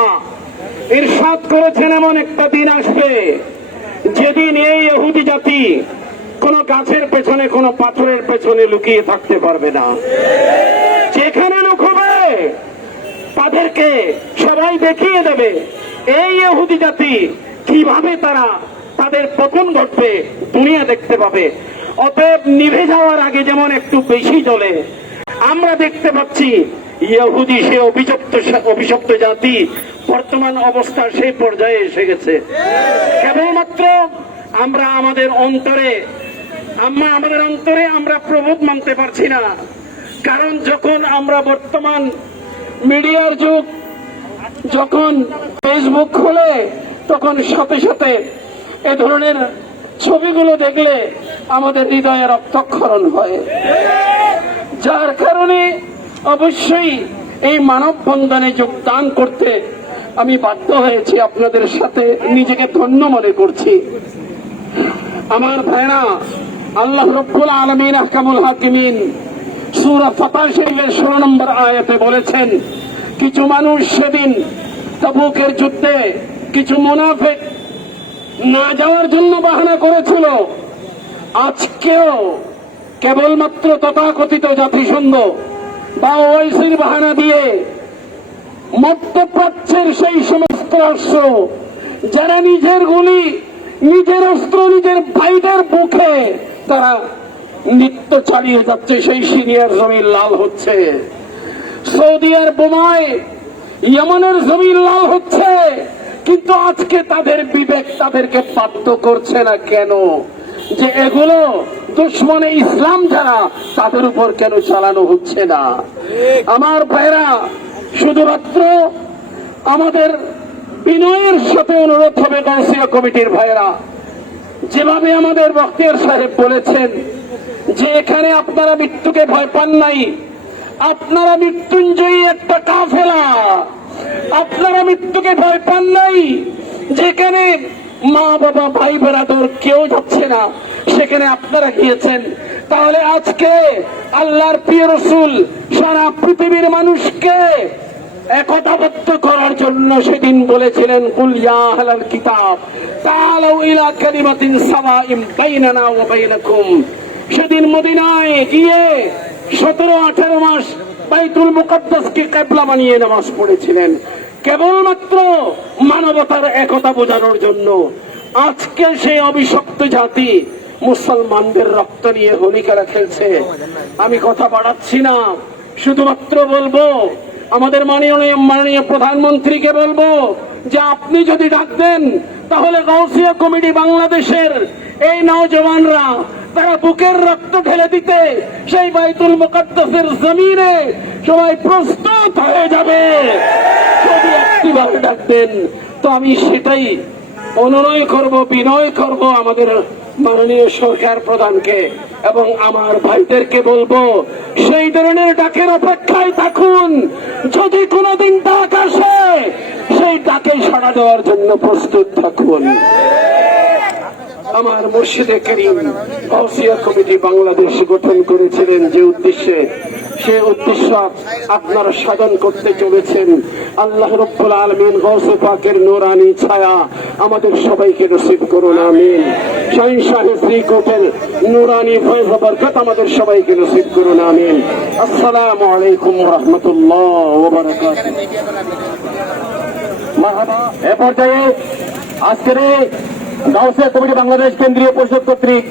ইরশাদ করেছেন এমন একটা দিন আসবে যেদিন এই ইহুদি জাতি কোন গাছের পেছনে কোন পাথরের পেছনে লুকিয়ে থাকতে পারবে না। যেখানে লুকোবে তাদেরকে সবাই দেখিয়ে দেবে এই ইহুদি জাতি কিভাবে তাদের পতন ঘটবে দুনিয়া দেখতে পাবে। অতএব নিভে যাওয়ার আগে যেমন একটু বেশি জ্বলে, আমরা দেখতে পাচ্ছি ইহুদি সে অভিশপ্ত জাতি বর্তমান অবস্থা সেই পর্যায়ে এসে গেছে। কেবলমাত্র আমরা আমাদের অন্তরে আমরা প্রবোধ মানতে পারছি না। কারণ যখন আমরা বর্তমান মিডিয়ার যুগ, যখন ফেসবুক খোলে তখন সাথে সাথে এ ধরনের ছবিগুলো দেখলে আমাদের হৃদয়ে রক্তক্ষরণ হয়, যার কারণে অবশ্যই এই মানববন্ধনে যোগদান করতে আমি বাধ্য হয়েছি। আপনাদের সাথে নিজেকে ধন্য মনে করছি। আমার ভাইরা, আল্লাহ রাব্বুল আলামিন আহকামুল হাকিমিন সূরা ফাতর শরীফের 16 নম্বর আয়াতে বলেছেন, কিছু মানুষ সেদিন তাবুকের যুদ্ধে কিছু মুনাফিক না যাওয়ার জন্য বাহানা করেছিল। আজকেও কেবলমাত্র তথাকথিত জাতিসংঘ বা ওআইসির বাহানা দিয়ে মধ্যপ্রাচ্যের সেই সমস্ত রাষ্ট্র যারা নিজের গুলি, নিজের অস্ত্র নিজের ভাইদের বুকে তারা নিত্য চালিয়ে যাচ্ছে, সেই সিরিয়ার জমিন লাল হচ্ছে। সৌদি আর বোমায় ইয়েমেনের জমিন লাল হচ্ছে, কিন্তু আজকে তাদের বিবেক তাদেরকে বাধ্য করছে না কেন যে এগুলো দুশমনে ইসলাম যারা তাদের উপর কেন চালানো হচ্ছে না। আমার ভাইরা, শুধুমাত্র আমাদের বিনয়ের সাথে অনুরোধ হবে গাউসিয়া কমিটির ভাইরা, যেভাবে আমাদের বখতিয়ার সাহেব বলেছেন যে এখানে আপনারা মৃত্যুকে ভয় পান নাই, আপনারা মৃত্যুঞ্জয়ী একটা কাফেলা, আপনারা মৃত্যুকে ভয় পান নাই। যেখানে মা বাবা ভাই বেরাদর কেউ যাচ্ছে না সেখানে আপনারা গিয়েছেন। তাহলে আজকে আল্লাহর প্রিয় রাসূল সারা পৃথিবীর মানুষকে একতাবদ্ধ করার জন্য সেদিন বলেছিলেন, কুল ইয়া আহলাল কিতাব তাআলাউ ইলা কালিমাতিন সাওয়াইন বাইনানা ওয়া বাইনাকুম। সেদিন মদিনায় গিয়ে 17-18 মাস বাইতুল মুকাদ্দাসকে কিবলা বানিয়ে নামাজ পড়েছিলেন, কেবলমাত্র মানবতার একতা বোঝানোর জন্য। আজকে সেই অভিশপ্ত জাতি মুসলমানদের রক্ত নিয়ে হোলি খেলা খেলছে। আমি কথা বাড়াচ্ছি না, শুধুমাত্র বলবো আমাদের মাননীয় প্রধানমন্ত্রীকে বলবো, যে আপনি যদি ডাক দেন তাহলে গাউসিয়া কমিটি বাংলাদেশের এই নওজওয়ানরা তারা বুকের রক্ত ঢেলে দিতে সেই বাইতুল মুকাদ্দাসের জমিনে সবাই প্রস্তুত হয়ে যাবে। যদি একটিবার ডাক দেন তো আমি সেটাই অনুনয় করব, বিনয় করব আমাদের মাননীয় সরকার প্রধানকে এবং আমার ভাইদেরকে বলবো সেই ধরনের ডাকের অপেক্ষায় থাকুন। যদি কোনোদিন ডাক আসে সেই ডাকে সাড়া দেওয়ার জন্য প্রস্তুত থাকুন। আমার মুর্শিদে করিম গাউসিয়া কমিটি বাংলাদেশ গঠন করেছিলেন যে উদ্দেশ্যে, সে উদ্দেশ্য আপনারা সাধন করতে চলেছেন। আল্লাহ রাব্বুল আলামিন গাউসে পাকের নূরানি ছায়া আমাদের সবাইকে নসিব করুন, আমিন। শাহিন শাহী শ্রীকোটের নূরানি ফয়জ বরকত আমাদের সবাইকে নসিব করুন, আমিন। আসসালামু আলাইকুম ওয়া রাহমাতুল্লাহ ওয়া বারাকাতুহু। মারহাবা। এ পর্যায়ে আজকের এই গাউসিয়া কমিটি বাংলাদেশ কেন্দ্রীয় পরিষদ কর্তৃক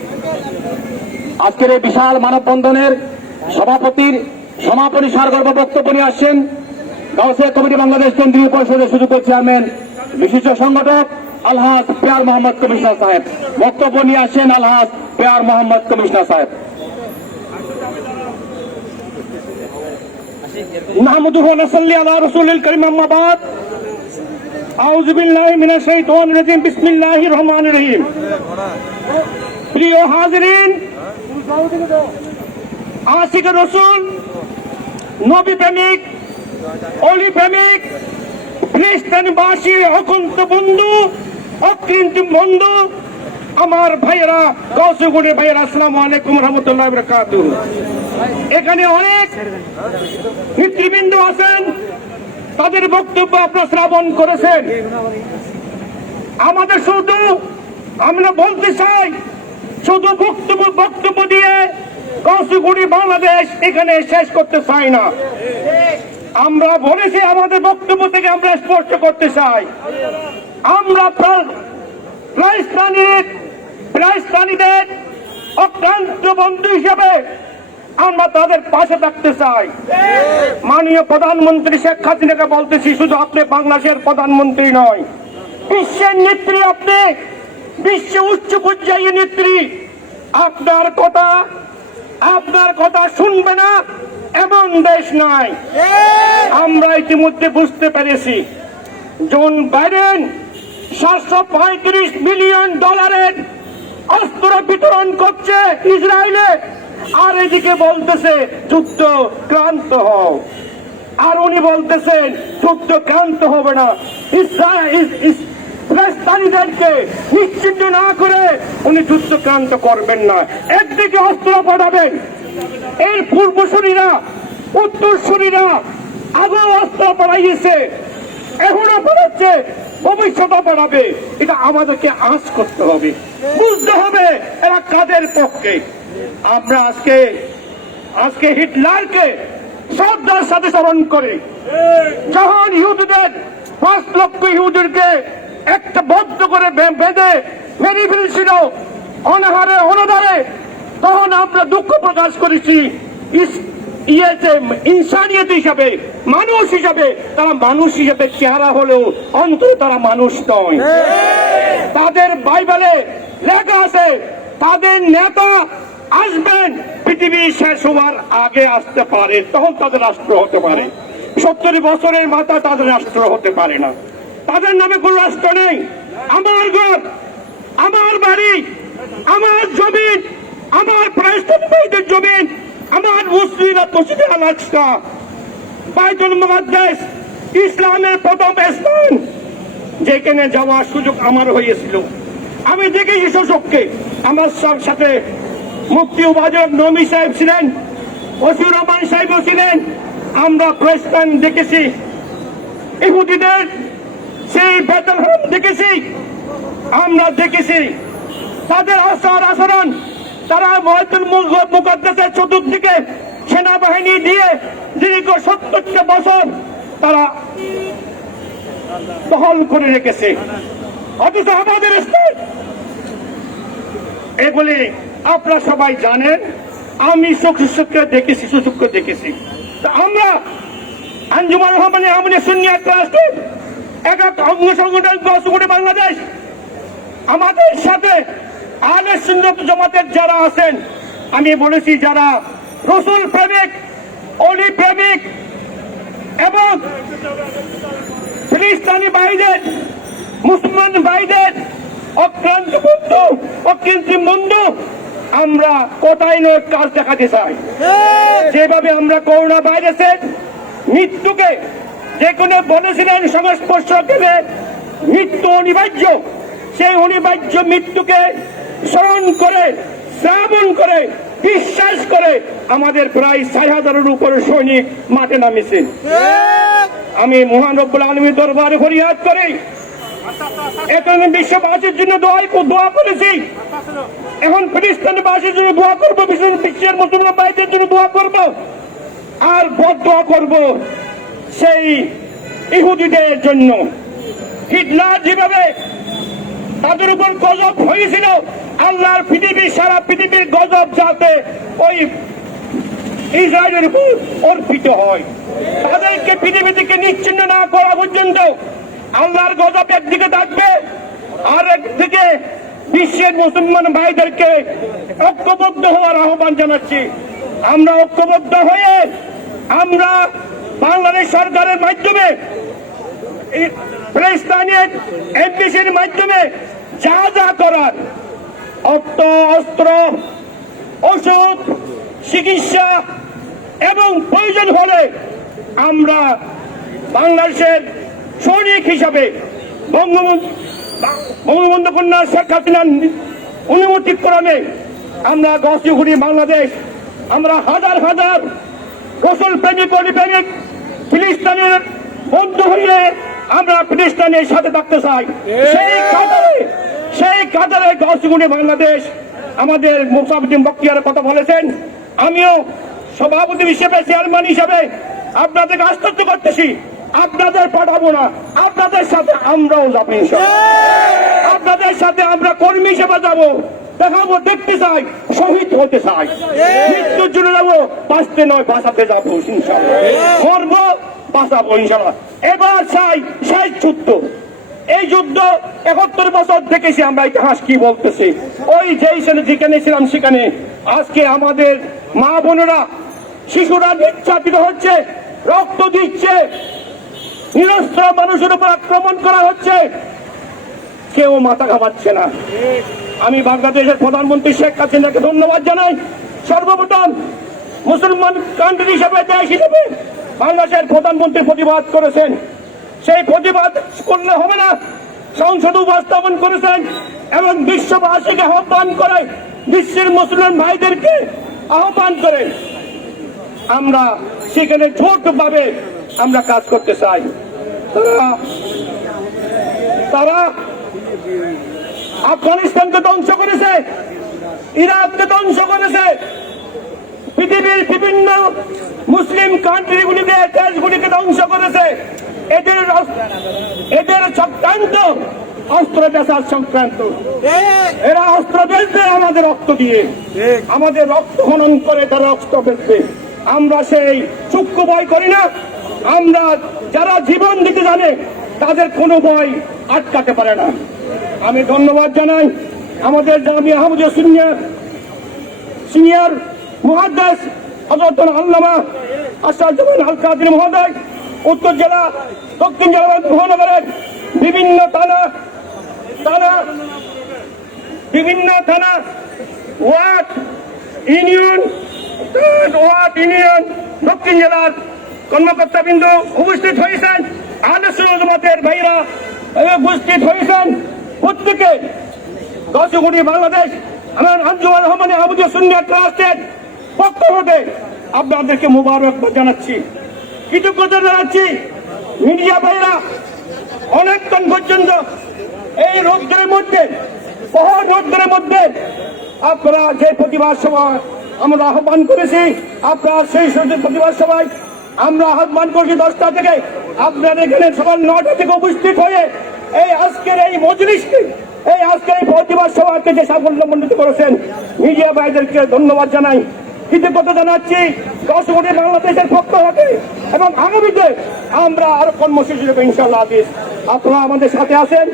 আজকের এই বিশাল মানববন্ধনের সভাপতির সমাপনী সারগর্ভ বক্তব্য নিয়ে আসছেন গাউসিয়া কমিটি বাংলাদেশ কেন্দ্রীয় পরিষদের সুযোগ্য চেয়ারম্যান বিশিষ্ট সংগঠক আলহাজ পেয়ার মোহাম্মদ কমিশনার সাহেব। বক্তব্য নিয়ে আসছেন আলহাজ পেয়ার মোহাম্মদ কমিশনার সাহেব। নাহমাদুহু ওয়া নুসাল্লি আলা রাসূলিল কারীম, আম্মা বাদ। আউযু বিল্লাহি মিনাশ শাইতানির রাজীম, বিসমিল্লাহির রহমানির রহিম। প্রিয় হাজিরিন, আশিক রাসূল, নবী প্রেমিক, অলি প্রেমিক, খ্রিস্টানবাসী অকুণ্ঠ বন্ধু, অক্লিন্ত বন্ধু, আমার ভাইয়েরা, গাউসিয়াগুড়ির ভাইয়েরা, আসসালামু আলাইকুম ওয়া রাহমাতুল্লাহি ওয়া বারাকাতুহু। এখানে অনেক নেতৃবৃন্দ আছেন, তাদের বক্তব্য আপনারা শ্রবণ করেছেন। আমাদের শুধু আমরা বলতে চাই, শুধু বক্তব্য দিয়ে গাউসিয়াগুড়ি বাংলাদেশ এখানে শেষ করতে চাই না। আমরা বলেছি আমাদের বক্তব্য থেকে আমরা স্পষ্ট করতে চাই, আমরা প্রাণীদের অক্লান্ত বন্ধু হিসেবে আমরা তাদের পাশে থাকতে চাই। মাননীয় প্রধানমন্ত্রী শেখ হাসিনাকে বলতেছি, শুধু আপনি বাংলাদেশের প্রধানমন্ত্রী নয়, বিশ্বের নেত্রী, আপনি বিশ্ব উচ্চ পর্যায়ের নেত্রী। আপনার কথা শুনবে না এমন দেশ নাই। আমরা ইতিমধ্যে বুঝতে পেরেছি জন বাইডেন $735 মিলিয়ন অস্ত্র বিতরণ করছে ইসরায়েলে, আর এদিকে বলতেছে যুদ্ধ ক্রান্ত হও, আর উনি বলতেছেন যুদ্ধ ক্রান্ত হবে না। ফিলিস্তিনিদেরকে নিশ্চিন্ত না করে উনি যুদ্ধ ক্রান্ত করবেন না। একদিকে অস্ত্র পাঠাবেন, এর পূর্বসূরীরা উত্তরসূরীরা আগেও অস্ত্র পাঠাইছে, এখনো পাঠাচ্ছে, ভবিষ্যতে পাঠাবে। এটা আমাদেরকে আঁচ করতে হবে, বুঝতে হবে এরা কাদের পক্ষে। আমরা আজকে হিটলারকে শ্রদ্ধার সাথে স্মরণ করি। যখন ইহুদিদের 5 লক্ষ ইহুদিকে একটা বদ্ধ করে বেঁধে মেরে ফেলছিল অনাহারে অনাদারে, তখন আমরা দুঃখ প্রকাশ করেছি। ইনসানিয়ত হিসাবে, মানুষ হিসাবে, তারা মানুষ হিসাবে চেহারা হলেও অন্তরে তারা মানুষ নয়। তাদের বাইবেলে লেখা আছে তাদের নেতা আসবেন পৃথিবী শেষ হওয়ার আগে আসতে পারে, তখন তাদের রাষ্ট্র হতে পারে। 70 বছরের মাথা তাদের রাষ্ট্র হতে পারে না, তাদের নামে কোন রাষ্ট্র নেই। আমার ঘর, আমার বাড়ি, আমার জমিন, আমার প্রায়শ্চিত্তের জমিন, আমার মুসলিম মসজিদে আল আকসা, বাইতুল মুকাদ্দাস, ইসলামের প্রথম স্থান, যেখানে যাওয়ার সুযোগ আমার হয়েছিল। আমি দেখেছি শোষককে, আমার সাথে মুফতি ওবায়দুল নবী সাহেব ছিলেন, ওসিউর রহমান সাহেবও ছিলেন। আমরা প্রেসস্থান দেখেছি, ইহুদিদের সেই বেতলহেম দেখেছি, আমরা দেখেছি তাদের আচার আচরণ। তারা বাইতুল মুকাদ্দাসের চতুর্দিকে সেনাবাহিনী দিয়ে দীর্ঘ 70টা বছর তারা দখল করে রেখেছে, অথচ আমাদের স্থান এগুলি আপনারা সবাই জানেন। আমি চক্ষুকে দেখেছি, সুচক্ষে দেখেছি। আমরা আঞ্জুমান রহমানে সুন্নিয়াত ট্রাস্টের এক এক অঙ্গ সংগঠন গসগুড়ি বাংলাদেশ আমাদের সাথে আহলে সুন্নাত জামাতের যারা আছেন, আমি বলেছি যারা রসুল প্রেমিক, অলি প্রেমিক এবং ফিলিস্তিনি ভাইদের, মুসলমান ভাইদের অক্রান্ত বন্ধু, অকৃত্রিম বন্ধু, আমরা কোথায় নয় কাজ দেখাতে চাই। যেভাবে আমরা করোনা ভাইরাসের মৃত্যুকে যে কোনো বলেছিলেন সংস্পর্শ গেলে মৃত্যু অনিবার্য, সেই অনিবার্য মৃত্যুকে স্মরণ করে, শ্রাবণ করে, বিশ্বাস করে আমাদের প্রায় ৬,০০০-এর উপরে সৈনিক মাঠে নামিয়েছে। আমি মহান রব্বুল আলামিনের দরবারে ফরিয়াদ করি, এখন বিশ্ববাসীর জন্য দোয়া করেছি, এখন ফিলিস্তিনবাসীর জন্য দোয়া করবো, বিশ্বের মুসলমান ভাইদের জন্য দোয়া করবো, আর বদদোয়া করব সেই ইহুদিদের জন্য। হিটলার যেভাবে তাদের উপর গজব হয়েছিল, আল্লাহর পৃথিবী, সারা পৃথিবীর গজব যাতে ওই ইসরায়েলের উপর অর্পিত হয়, তাদেরকে পৃথিবী থেকে নিশ্চিহ্ন না করা পর্যন্ত আল্লাহর গজব একদিকে থাকবে, আর একদিকে বিশ্বের মুসলমান ভাইদেরকে ঐক্যবদ্ধ হওয়ার আহ্বান জানাচ্ছি। আমরা ঐক্যবদ্ধ হয়ে আমরা বাংলাদেশ সরকারের মাধ্যমে, ফিলিস্তিনের এমবিসির মাধ্যমে যা যা করার অস্ত্র, ওষুধ, চিকিৎসা এবং প্রয়োজন হলে আমরা বাংলাদেশের সৈনিক হিসাবে বঙ্গবন্ধু কন্যা শেখ হাসিনার অনুমতি ক্রমে আমরা গসগুড়ি বাংলাদেশ, আমরা হাজার হাজার রসুল প্রেমিক, অলি প্রেমিক ফিলিস্তিনের বন্ধু হইলে আমরা ফিলিস্তিনের সাথে থাকতে চাই। সেই কাতারে গসগুড়ি বাংলাদেশ আমাদের মুসাফিদ্দিন বখতিয়ার কথা বলেছেন। আমিও সভাপতি হিসেবে, চেয়ারম্যান হিসেবে আপনাদেরকে আশ্বস্ত করতেছি, আপনাদের পাঠাবো না, আপনাদের সাথে আমরাও যাবো, আপনাদের সাথে আমরা কর্মী হিসেবে যাবো, দেখাবো, দেখতে চাই, শহীদ হতে চাই, মৃত্যুর জন্য যাবো, বাঁচতে নয় বাঁচাতে যাবো, ইনশাআল্লাহ মরবো, বাঁচাবো ইনশাআল্লাহ। এবার চাই শেষ যুদ্ধ। এই যুদ্ধ ৭১ বছর দেখেছি আমরা, ইতিহাস কি বলতেছি, ওই যেখানে ছিলাম সেখানে আজকে আমাদের মা বোনেরা, শিশুরা নির্যাতিত হচ্ছে, রক্ত দিচ্ছে, নিরস্ত্র মানুষের উপর আক্রমণ করা হচ্ছে, কেউ মাথা ঘামাচ্ছে না। আমি বাংলাদেশের প্রধানমন্ত্রী শেখ হাসিনাকে ধন্যবাদ জানাই। সর্বপ্রথম মুসলমান কান্ট্রি হিসেবে, দেশ হিসেবে বাংলাদেশের প্রধানমন্ত্রী প্রতিবাদ করেছেন, সেই প্রতিবাদ করলে হবে না, সংসদে উপস্থাপন করেছেন এবং বিশ্ববাসীকে আহ্বান করে, বিশ্বের মুসলমান ভাইদেরকে আহ্বান করে আমরা সেখানে ছোটভাবে আমরা কাজ করতে চাই। তারা আফগানিস্তানকে ধ্বংস করেছে, ইরাককে ধ্বংস করেছে, পৃথিবীর বিভিন্ন মুসলিম কান্ট্রিগুলিকে, দেশগুলিকে ধ্বংস করেছে। এদের চক্রান্ত অস্ত্র বেচার সংক্রান্ত, এরা অস্ত্র বেচবে আমাদের রক্ত দিয়ে, আমাদের রক্ত খনন করে তারা অস্ত্র বেচবে। আমরা সেই চুক্তি ভয় করি না, আমরা যারা জীবন দিতে জানে তাদের কোনো ভয় আটকাতে পারে না। আমি ধন্যবাদ জানাই আমাদের জামিয়া আহমদিয়া সিনিয়র মুহাদ্দিস হযরত আল্লামা আসাদুজ্জামান আল কাদরি মহোদয়, উত্তর জেলা, দক্ষিণ জেলা মহানগরের বিভিন্ন থানা, ওয়ার্ড ইউনিয়ন, দক্ষিণ জেলার কর্মকর্তাবৃন্দ উপস্থিত হয়েছেন, আহলে সুন্নাত জামাতের ভাইরা উপস্থিত হয়েছেন। প্রত্যেকে গসগুড়ি বাংলাদেশ আমার আঞ্জুমান রহমানে আহমদিয়া সুন্নিয়ত ট্রাস্টের পক্ষ হতে আপনাদেরকে মোবারকবাদ জানাচ্ছি, কৃতজ্ঞতা জানাচ্ছি। মিডিয়া ভাইরা অনেকক্ষণ পর্যন্ত এই রোদ্রের মধ্যে, প্রহর রোদ্রের মধ্যে আপনারা যে প্রতিবাদ সভা আমরা আহ্বান করেছি, আপনার সেই প্রতিবাদ সভায় আমরা আহ্বান করছি 10টা থেকে, আপনারা এখানে সকাল 9টা থেকে উপস্থিত হয়ে এই আজকের এই মজলিসকে, এই আজকের এই প্রতিবাদ সভাকে যে সাফল্যমণ্ডিত করেছেন, মিডিয়া ভাইদেরকে ধন্যবাদ জানাই, কৃতজ্ঞতা জানাচ্ছি। গসগুড়ি বাংলাদেশের পক্ষ হতে এবং আগামীতে আমরা আরো কর্মসূচি দেবো ইনশাআল্লাহ আজিজ। আপনারা আমাদের সাথে আছেন,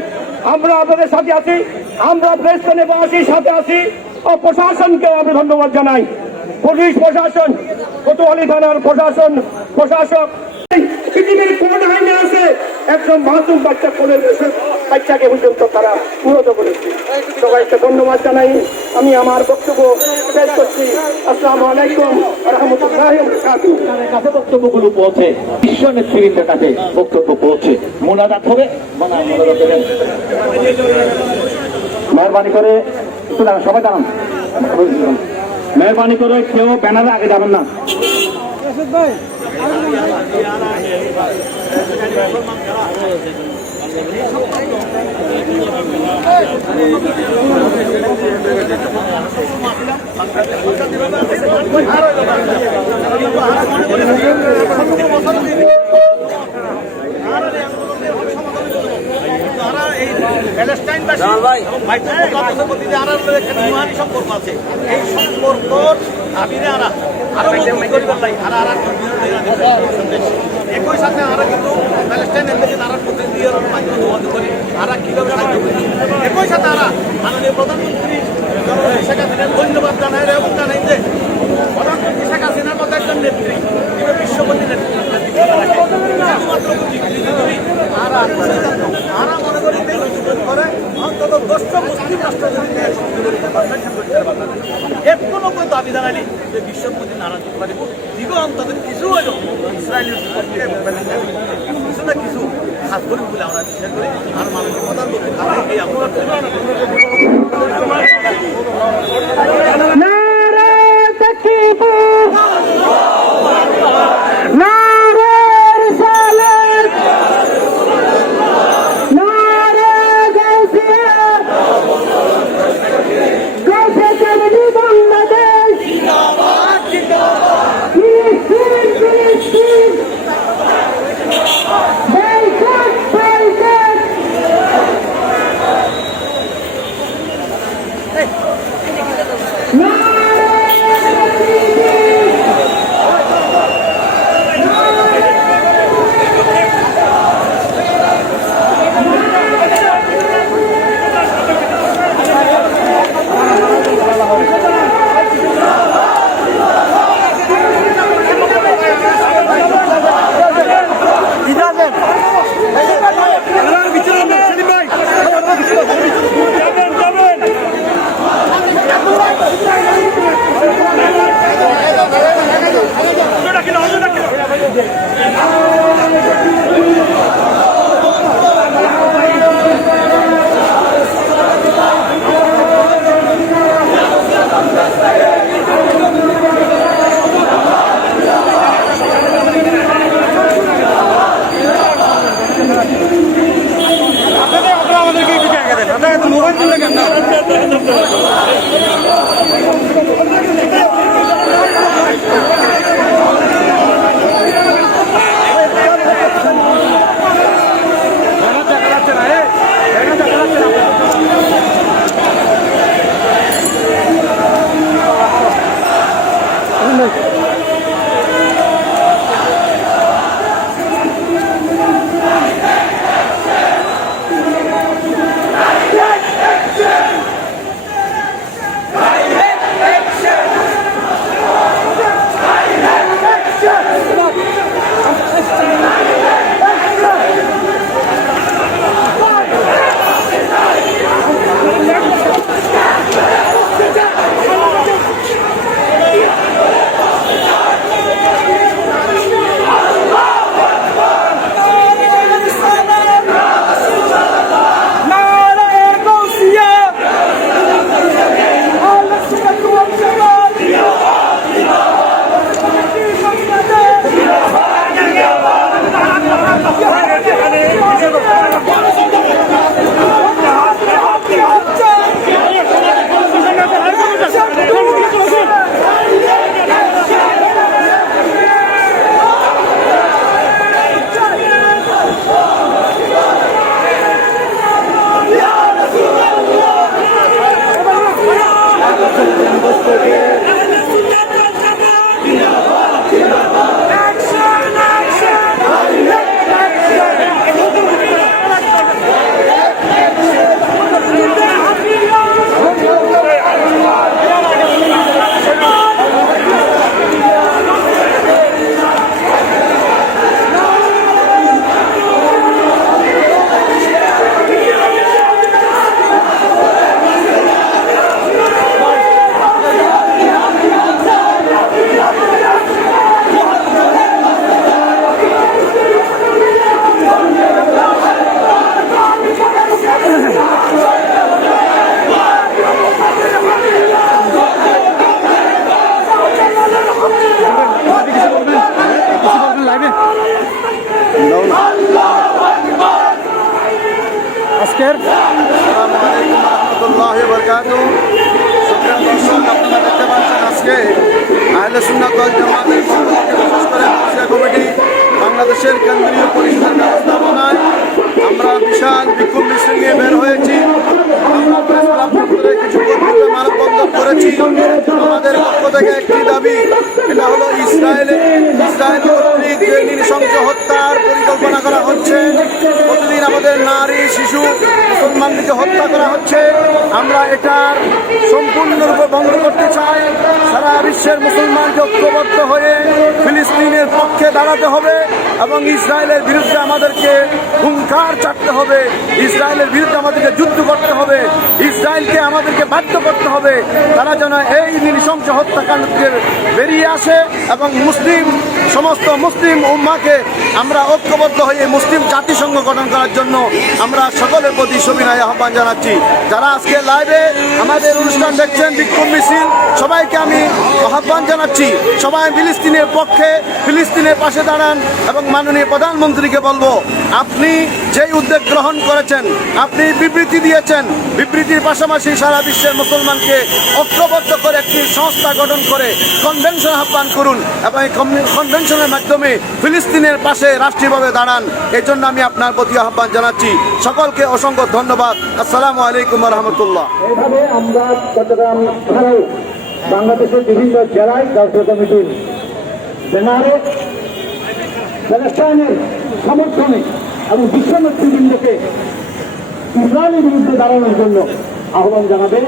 আমরা আপনাদের সাথে আছি, আমরা প্রেসিডেন্ট বাসীর সাথে আছি ও প্রশাসনকেও আমি ধন্যবাদ জানাই। পুলিশ প্রশাসন, কোতোয়ালি থানার প্রশাসক পৃথিবীর কোন আইনে আছে একজন মাসুম বাচ্চা কোলের বাচ্চাকে পর্যন্ত তারা উন্নত করেছে। সবাইকে ধন্যবাদ জানাই। আমি আমার বক্তব্য শেষ করছি। আসসালামু আলাইকুম রহমতুল্লাহি ওয়া বারাকাতুহু। কাছে বক্তব্যগুলো পৌঁছে, বিশ্ব নেতৃবৃন্দের কাছে বক্তব্য পৌঁছে মোনাজাত হবে। মেহরবানি করে একটু দাঁড়ান, সবাই দাঁড়ান। মেহরবানি করে কেউ ব্যানারে আগে যাবেন না। সম্পর্ক আছে, এই সম্পর্ক আরো একই সাথে আমরা কিন্তু প্যালেস্টাইনের দিকে তারা প্রতিনিধির মাধ্যমে যোগাযোগ করি, আমরা কিভাবে সাহায্য করি। একই সাথে আমরা মাননীয় প্রধানমন্ত্রী শেখ হাসিনার ধন্যবাদ জানাই এবং জানাই যে প্রধানমন্ত্রী শেখ হাসিনার মতো একজন নেত্রী কিভাবে বিশ্বপতি নেতৃত্ব শুধুমাত্র করি আমরা মনে করি করে অন্তত 10টা মুসলিম রাষ্ট্র যদি এর কোনো দাবি জানাইনি যে বিশ্বপতি নারাজ পারিব দিব অন্তত কিছু হইল ইসরায়েলের কিছু না কিছু খাস করি বলে আমরা বিশ্বাস করি। আর মাননীয় প্রধানমন্ত্রী খালাকে আমরা না আজকের? আসসালামু আলাইকুম রহমতুল্লাহ বরকাতুহু। সুপ্রিয় দর্শক, আপনারা দেখতে পাচ্ছেন আজকে আহলে সুন্নাত ওয়াল জামাতের পক্ষ থেকে বিশেষ করে গাউসিয়া কমিটি বাংলাদেশের কেন্দ্রীয় পরিষদের ব্যবস্থাপনায় আমরা বিশাল বিক্ষোভ মিছিল নিয়ে বের হয়েছি। আমরা প্রেস ক্লাব চত্বরে কিছু কর্মীকে মানববন্ধন করেছি। আমাদের পক্ষ থেকে একটি দাবি, এটা হলো ইসরায়েল কর্তৃক যে নৃশংস হত্যার পরিকল্পনা করা হচ্ছে। প্রতিদিন আমাদের নারী, শিশু, মুসলমানদেরকে হত্যা করা হচ্ছে। আমরা এটার সম্পূর্ণরূপে বন্ধ করতে চাই। সারা বিশ্বের মুসলমানকে ঐক্যবদ্ধ হয়ে ফিলিস্তিনের পক্ষে দাঁড়াতে হবে এবং ইসরায়েলের বিরুদ্ধে আমাদেরকে হুঙ্কার চাটতে হবে। ইসরায়েলের বিরুদ্ধে আমাদেরকে যুদ্ধ করতে হবে। ইসরায়েলকে আমাদেরকে বাধ্য করতে হবে তারা যেন এই নৃশংস হত্যাকাণ্ড থেকে বেরিয়ে আসে এবং সমস্ত মুসলিম উম্মাকে আমরা ঐক্যবদ্ধ হয়ে মুসলিম জাতিসংঘ গঠন করার জন্য আমরা সকলের প্রতি সবিনয় আহ্বান জানাচ্ছি। যারা আজকে লাইভে আমাদের অনুষ্ঠান দেখছেন, বিক্ষোভ মিছিল, সবাইকে আমি আহ্বান জানাচ্ছি সবাই ফিলিস্তিনের পক্ষে, ফিলিস্তিনের পাশে দাঁড়ান এবং মাননীয় প্রধানমন্ত্রীকে বলবো, আপনি যেই উদ্যোগ গ্রহণ করেছেন, আপনি বিবৃতি দিয়েছেন, বিবৃতির পাশাপাশি সারা বিশ্বের মুসলমানকে ঐক্যবদ্ধ করে একটি সংস্থা গঠন করে কনভেনশন আহ্বান করুন এবং এই কনভেনশনের মাধ্যমে ফিলিস্তিনের পাশে রাষ্ট্রীয়ভাবে দাঁড়ান। এই জন্য আমি আপনার প্রতি আহ্বান জানাচ্ছি। সকলকে অসংখ্য ধন্যবাদ। আসসালামু আলাইকুম রহমতুল্লাহ। এইভাবে আমরা চট্টগ্রাম ছাড়াও বাংলাদেশের বিভিন্ন জেলায় গাউসিয়া কমিটির ব্যানারে প্যালেস্টাইনের সমর্থনে এবং বিশ্ব নেতৃবৃন্দকে ইসরায়েলের বিরুদ্ধে দাঁড়ানোর জন্য আহ্বান জানাবে।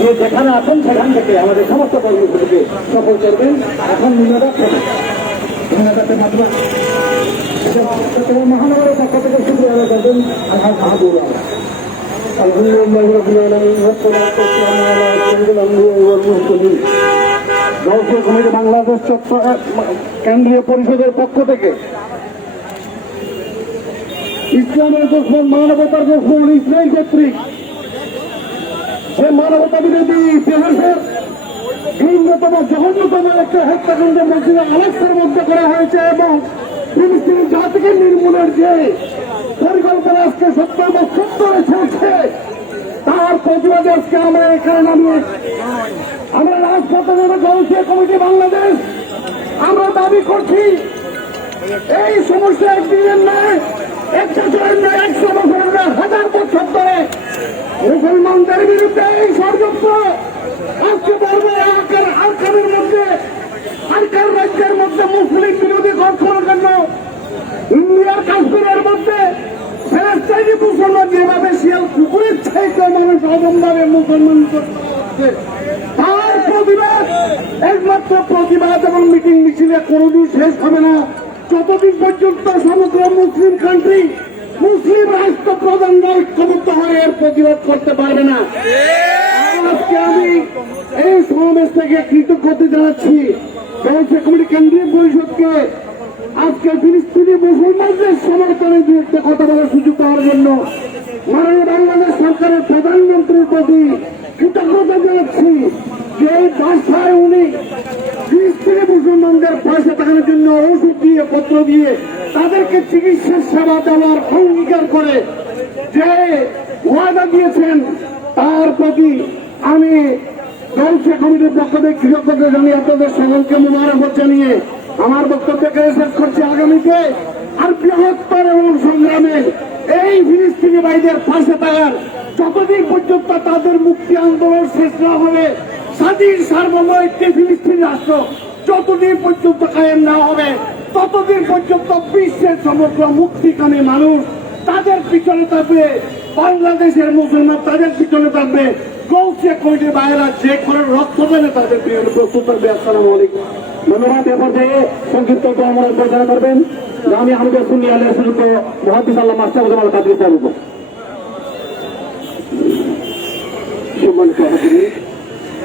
যে যেখানে আছেন সেখান থেকে আমাদের সমস্ত কর্মীগুলিকে সফল করবেন। এখন মহানগরের পক্ষ থেকে শুরু আলো করবেন আলহাজ মাহবুব আলম। আলহামদুলিল্লাহ রাব্বিল আলামিন ওয়া সলাতু ওয়াসসালামু আলা আশরাফিল আমবিয়া ওয়াল মুরসালিন। গাউসিয়া কমিটি বাংলাদেশ কেন্দ্রীয় পরিষদের পক্ষ থেকে ইসলামের দুশমন, মানবতার দুশমন ইসরায়েল কর্তৃক যে মানবতা বিরোধী ইতিহাসের ঘৃণ্যতম জঘন্যতম একটা হত্যাকাণ্ডের মধ্যে আলাস্কার মধ্যে করা হয়েছে এবং ফিলিস্তিনি জাতিকে নির্মূলের যে পরিকল্পনা আজকে 70 বছর ধরে চলছে, তার প্রতিবাদে আজকে আমরা এখানে নামিয়ে আমরা রাজপথে নেমে গাউসিয়া কমিটি বাংলাদেশ আমরা দাবি করছি, এই সমস্যা একদিনের নয়, 100 বছরের নয়, 100 বছরের নয়, 1000 বছর ধরে মুসলমানদের বিরুদ্ধে এই ষড়যন্ত্র আজকে বলবো আরকানের মধ্যে, আরকান রাজ্যের মধ্যে মুসলিম বিরোধী গঠনের জন্য ইন্ডিয়ার কাশ্মীরের মধ্যে ফেলেস্তাইনি মুসলমান যেভাবে শিয়াল কুকুরের চাইতে মানুষ অদমভাবে মুসলমান তার প্রতিবাদ, একমাত্র প্রতিবাদ এবং মিটিং মিছিলে কোনোদিন শেষ হবে না যতদিন পর্যন্ত সমগ্র মুসলিম কান্ট্রি, মুসলিম রাষ্ট্র প্রধানরা ঐক্যবদ্ধ হয়ে এর প্রতিবাদ করতে পারবে না। আজকে আমি এই সমাবেশ থেকে কৃতজ্ঞতা জানাচ্ছি গাউসিয়া কমিটি কেন্দ্রীয় পরিষদকে আজকে ফিলিস্তিনি মুসলমানদের সমর্থনের বিরুদ্ধে কথা বলার সুযোগ পাওয়ার জন্য মাননীয় বাংলাদেশ সরকারের প্রধানমন্ত্রীর প্রতি কৃতজ্ঞতা জানাচ্ছি যে ভাষায় উনি ফিলিস্তিনি মুসলমানদের পাশে থাকার জন্য ওষুধ দিয়ে, পত্র দিয়ে তাদেরকে চিকিৎসার সেবা দেওয়ার অঙ্গীকার করে যে ওয়াদা দিয়েছেন, তার প্রতি আমি গাউসিয়া কমিটির পক্ষ থেকে কৃতজ্ঞতা জানিয়ে আপনাদের সকলকে মোবারকবাদ জানিয়ে আমার বক্তব্যকে শেষ করছি। আগামীতে আর বৃহত্তর এবং সংগ্রামে এই ফিলিস্তিনি ভাইদের পাশে থাকার যতদিন পর্যন্ত তাদের মুক্তি আন্দোলন শেষ না হবে, স্বাধীন সার্বভৌম একটি ফিলিস্তিনি রাষ্ট্র যতদিন পর্যন্ত কায়েম না হবে, ততদিন পর্যন্ত বিশ্বের সমগ্র মুক্তিকামী মানুষ তাদের পিছনে থাকবে, বাংলাদেশের মুসলমান তাদের পিছনে থাকবে, গাউসিয়া কমিটির বাইরা যে করে রক্ত দেবে তাদের পিছনে প্রস্তুত থাকবে। আসসালামু আলাইকুম। ধন্যবাদ। এ পর্যায়ে সংক্ষিপ্ত আমার পরিচালনা করবেন আমি আমাদের সুন্নি আলের সুযোগ্য মুহাদ্দিস আল্লামা মাস্টার আল কাদরি সাহেব। সম্মানিত হাজিরিন,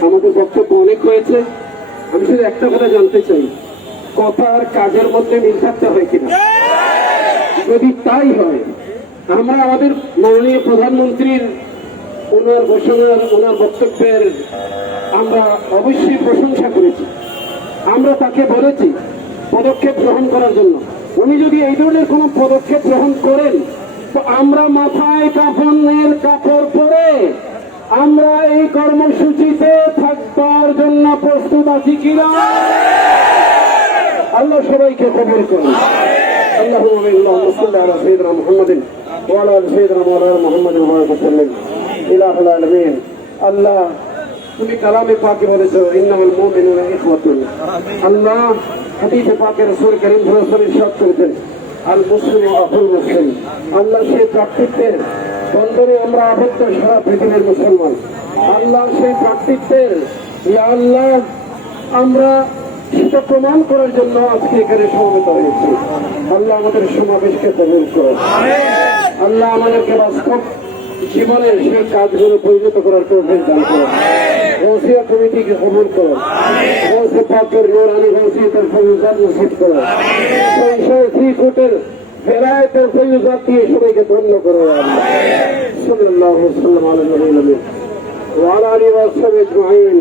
আমাদের বক্তব্য অনেক হয়েছে, আমি শুধু একটা কথা জানতে চাই, কথা আর কাজের মধ্যে মিল থাকতে হয় কিনা। যদি তাই হয়, আমরা আমাদের মাননীয় প্রধানমন্ত্রীর ওনার ঘোষণার, ওনার বক্তব্যের আমরা অবশ্যই প্রশংসা করেছি। আমরা তাকে বলেছি পদক্ষেপ গ্রহণ করার জন্য। উনি যদি এই ধরনের কোনো পদক্ষেপ গ্রহণ করেন আমরা মাথায় কাফনের কাপড় পরে আমরা এই কর্মসূচিতে থাকবার জন্য প্রস্তুত আছি কিনা? আল্লাহ সবাইকে কবুল করুন। اللهم صل على سيدنا محمد وعلى ال سيدنا مولانا محمد وسلم ইলাহ আলামিন। আল্লাহ তুমি কালামে পাকে বলেছো ইন্নামাল মুমিনুনা ইখওয়াতুন। আল্লাহ হাদিসে পাকে রাসূল করিম সাল্লাল্লাহু আলাইহি ওয়াসাল্লাম ইরশাদ করেছেন আল মুসলিমু আখুল মুসলিম। আল্লাহ সেই প্রাকৃতের বন্ধনে আমরা আবদ্ধ সারা পৃথিবীর মুসলমান। আল্লাহ সেই প্রাকৃতের ইয়া আল্লাহ আমরা সেটা প্রমাণ করার জন্য আজকে এখানে সমবেত হয়েছি। আল্লাহ আমাদের সমাবেশকে কবুল করো। আল্লাহ আমাদেরকে বাস্তব জীবনে সেই কাজগুলো পরিণত করার তৌফিক দান করো। গৌসিয়া কমিটিকে কবুল করো। গৌসে পাকের নূরানি গৌসিয়তের ফয়জাত নসিব করো। সেই ফ্রিকুটের বেলায়েতের ফয়জাত দিয়ে সবাইকে ধন্য করো। আল্লাহ সাল্লাল্লাহু আলাইহি ওয়াসাল্লাম আলা নবিয়িল আমিন ওয়া আলা আলিহি ওয়া সাহবিহি আজমাইন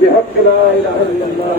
বিহাক্কি লা ইলাহা ইল্লাল্লাহ।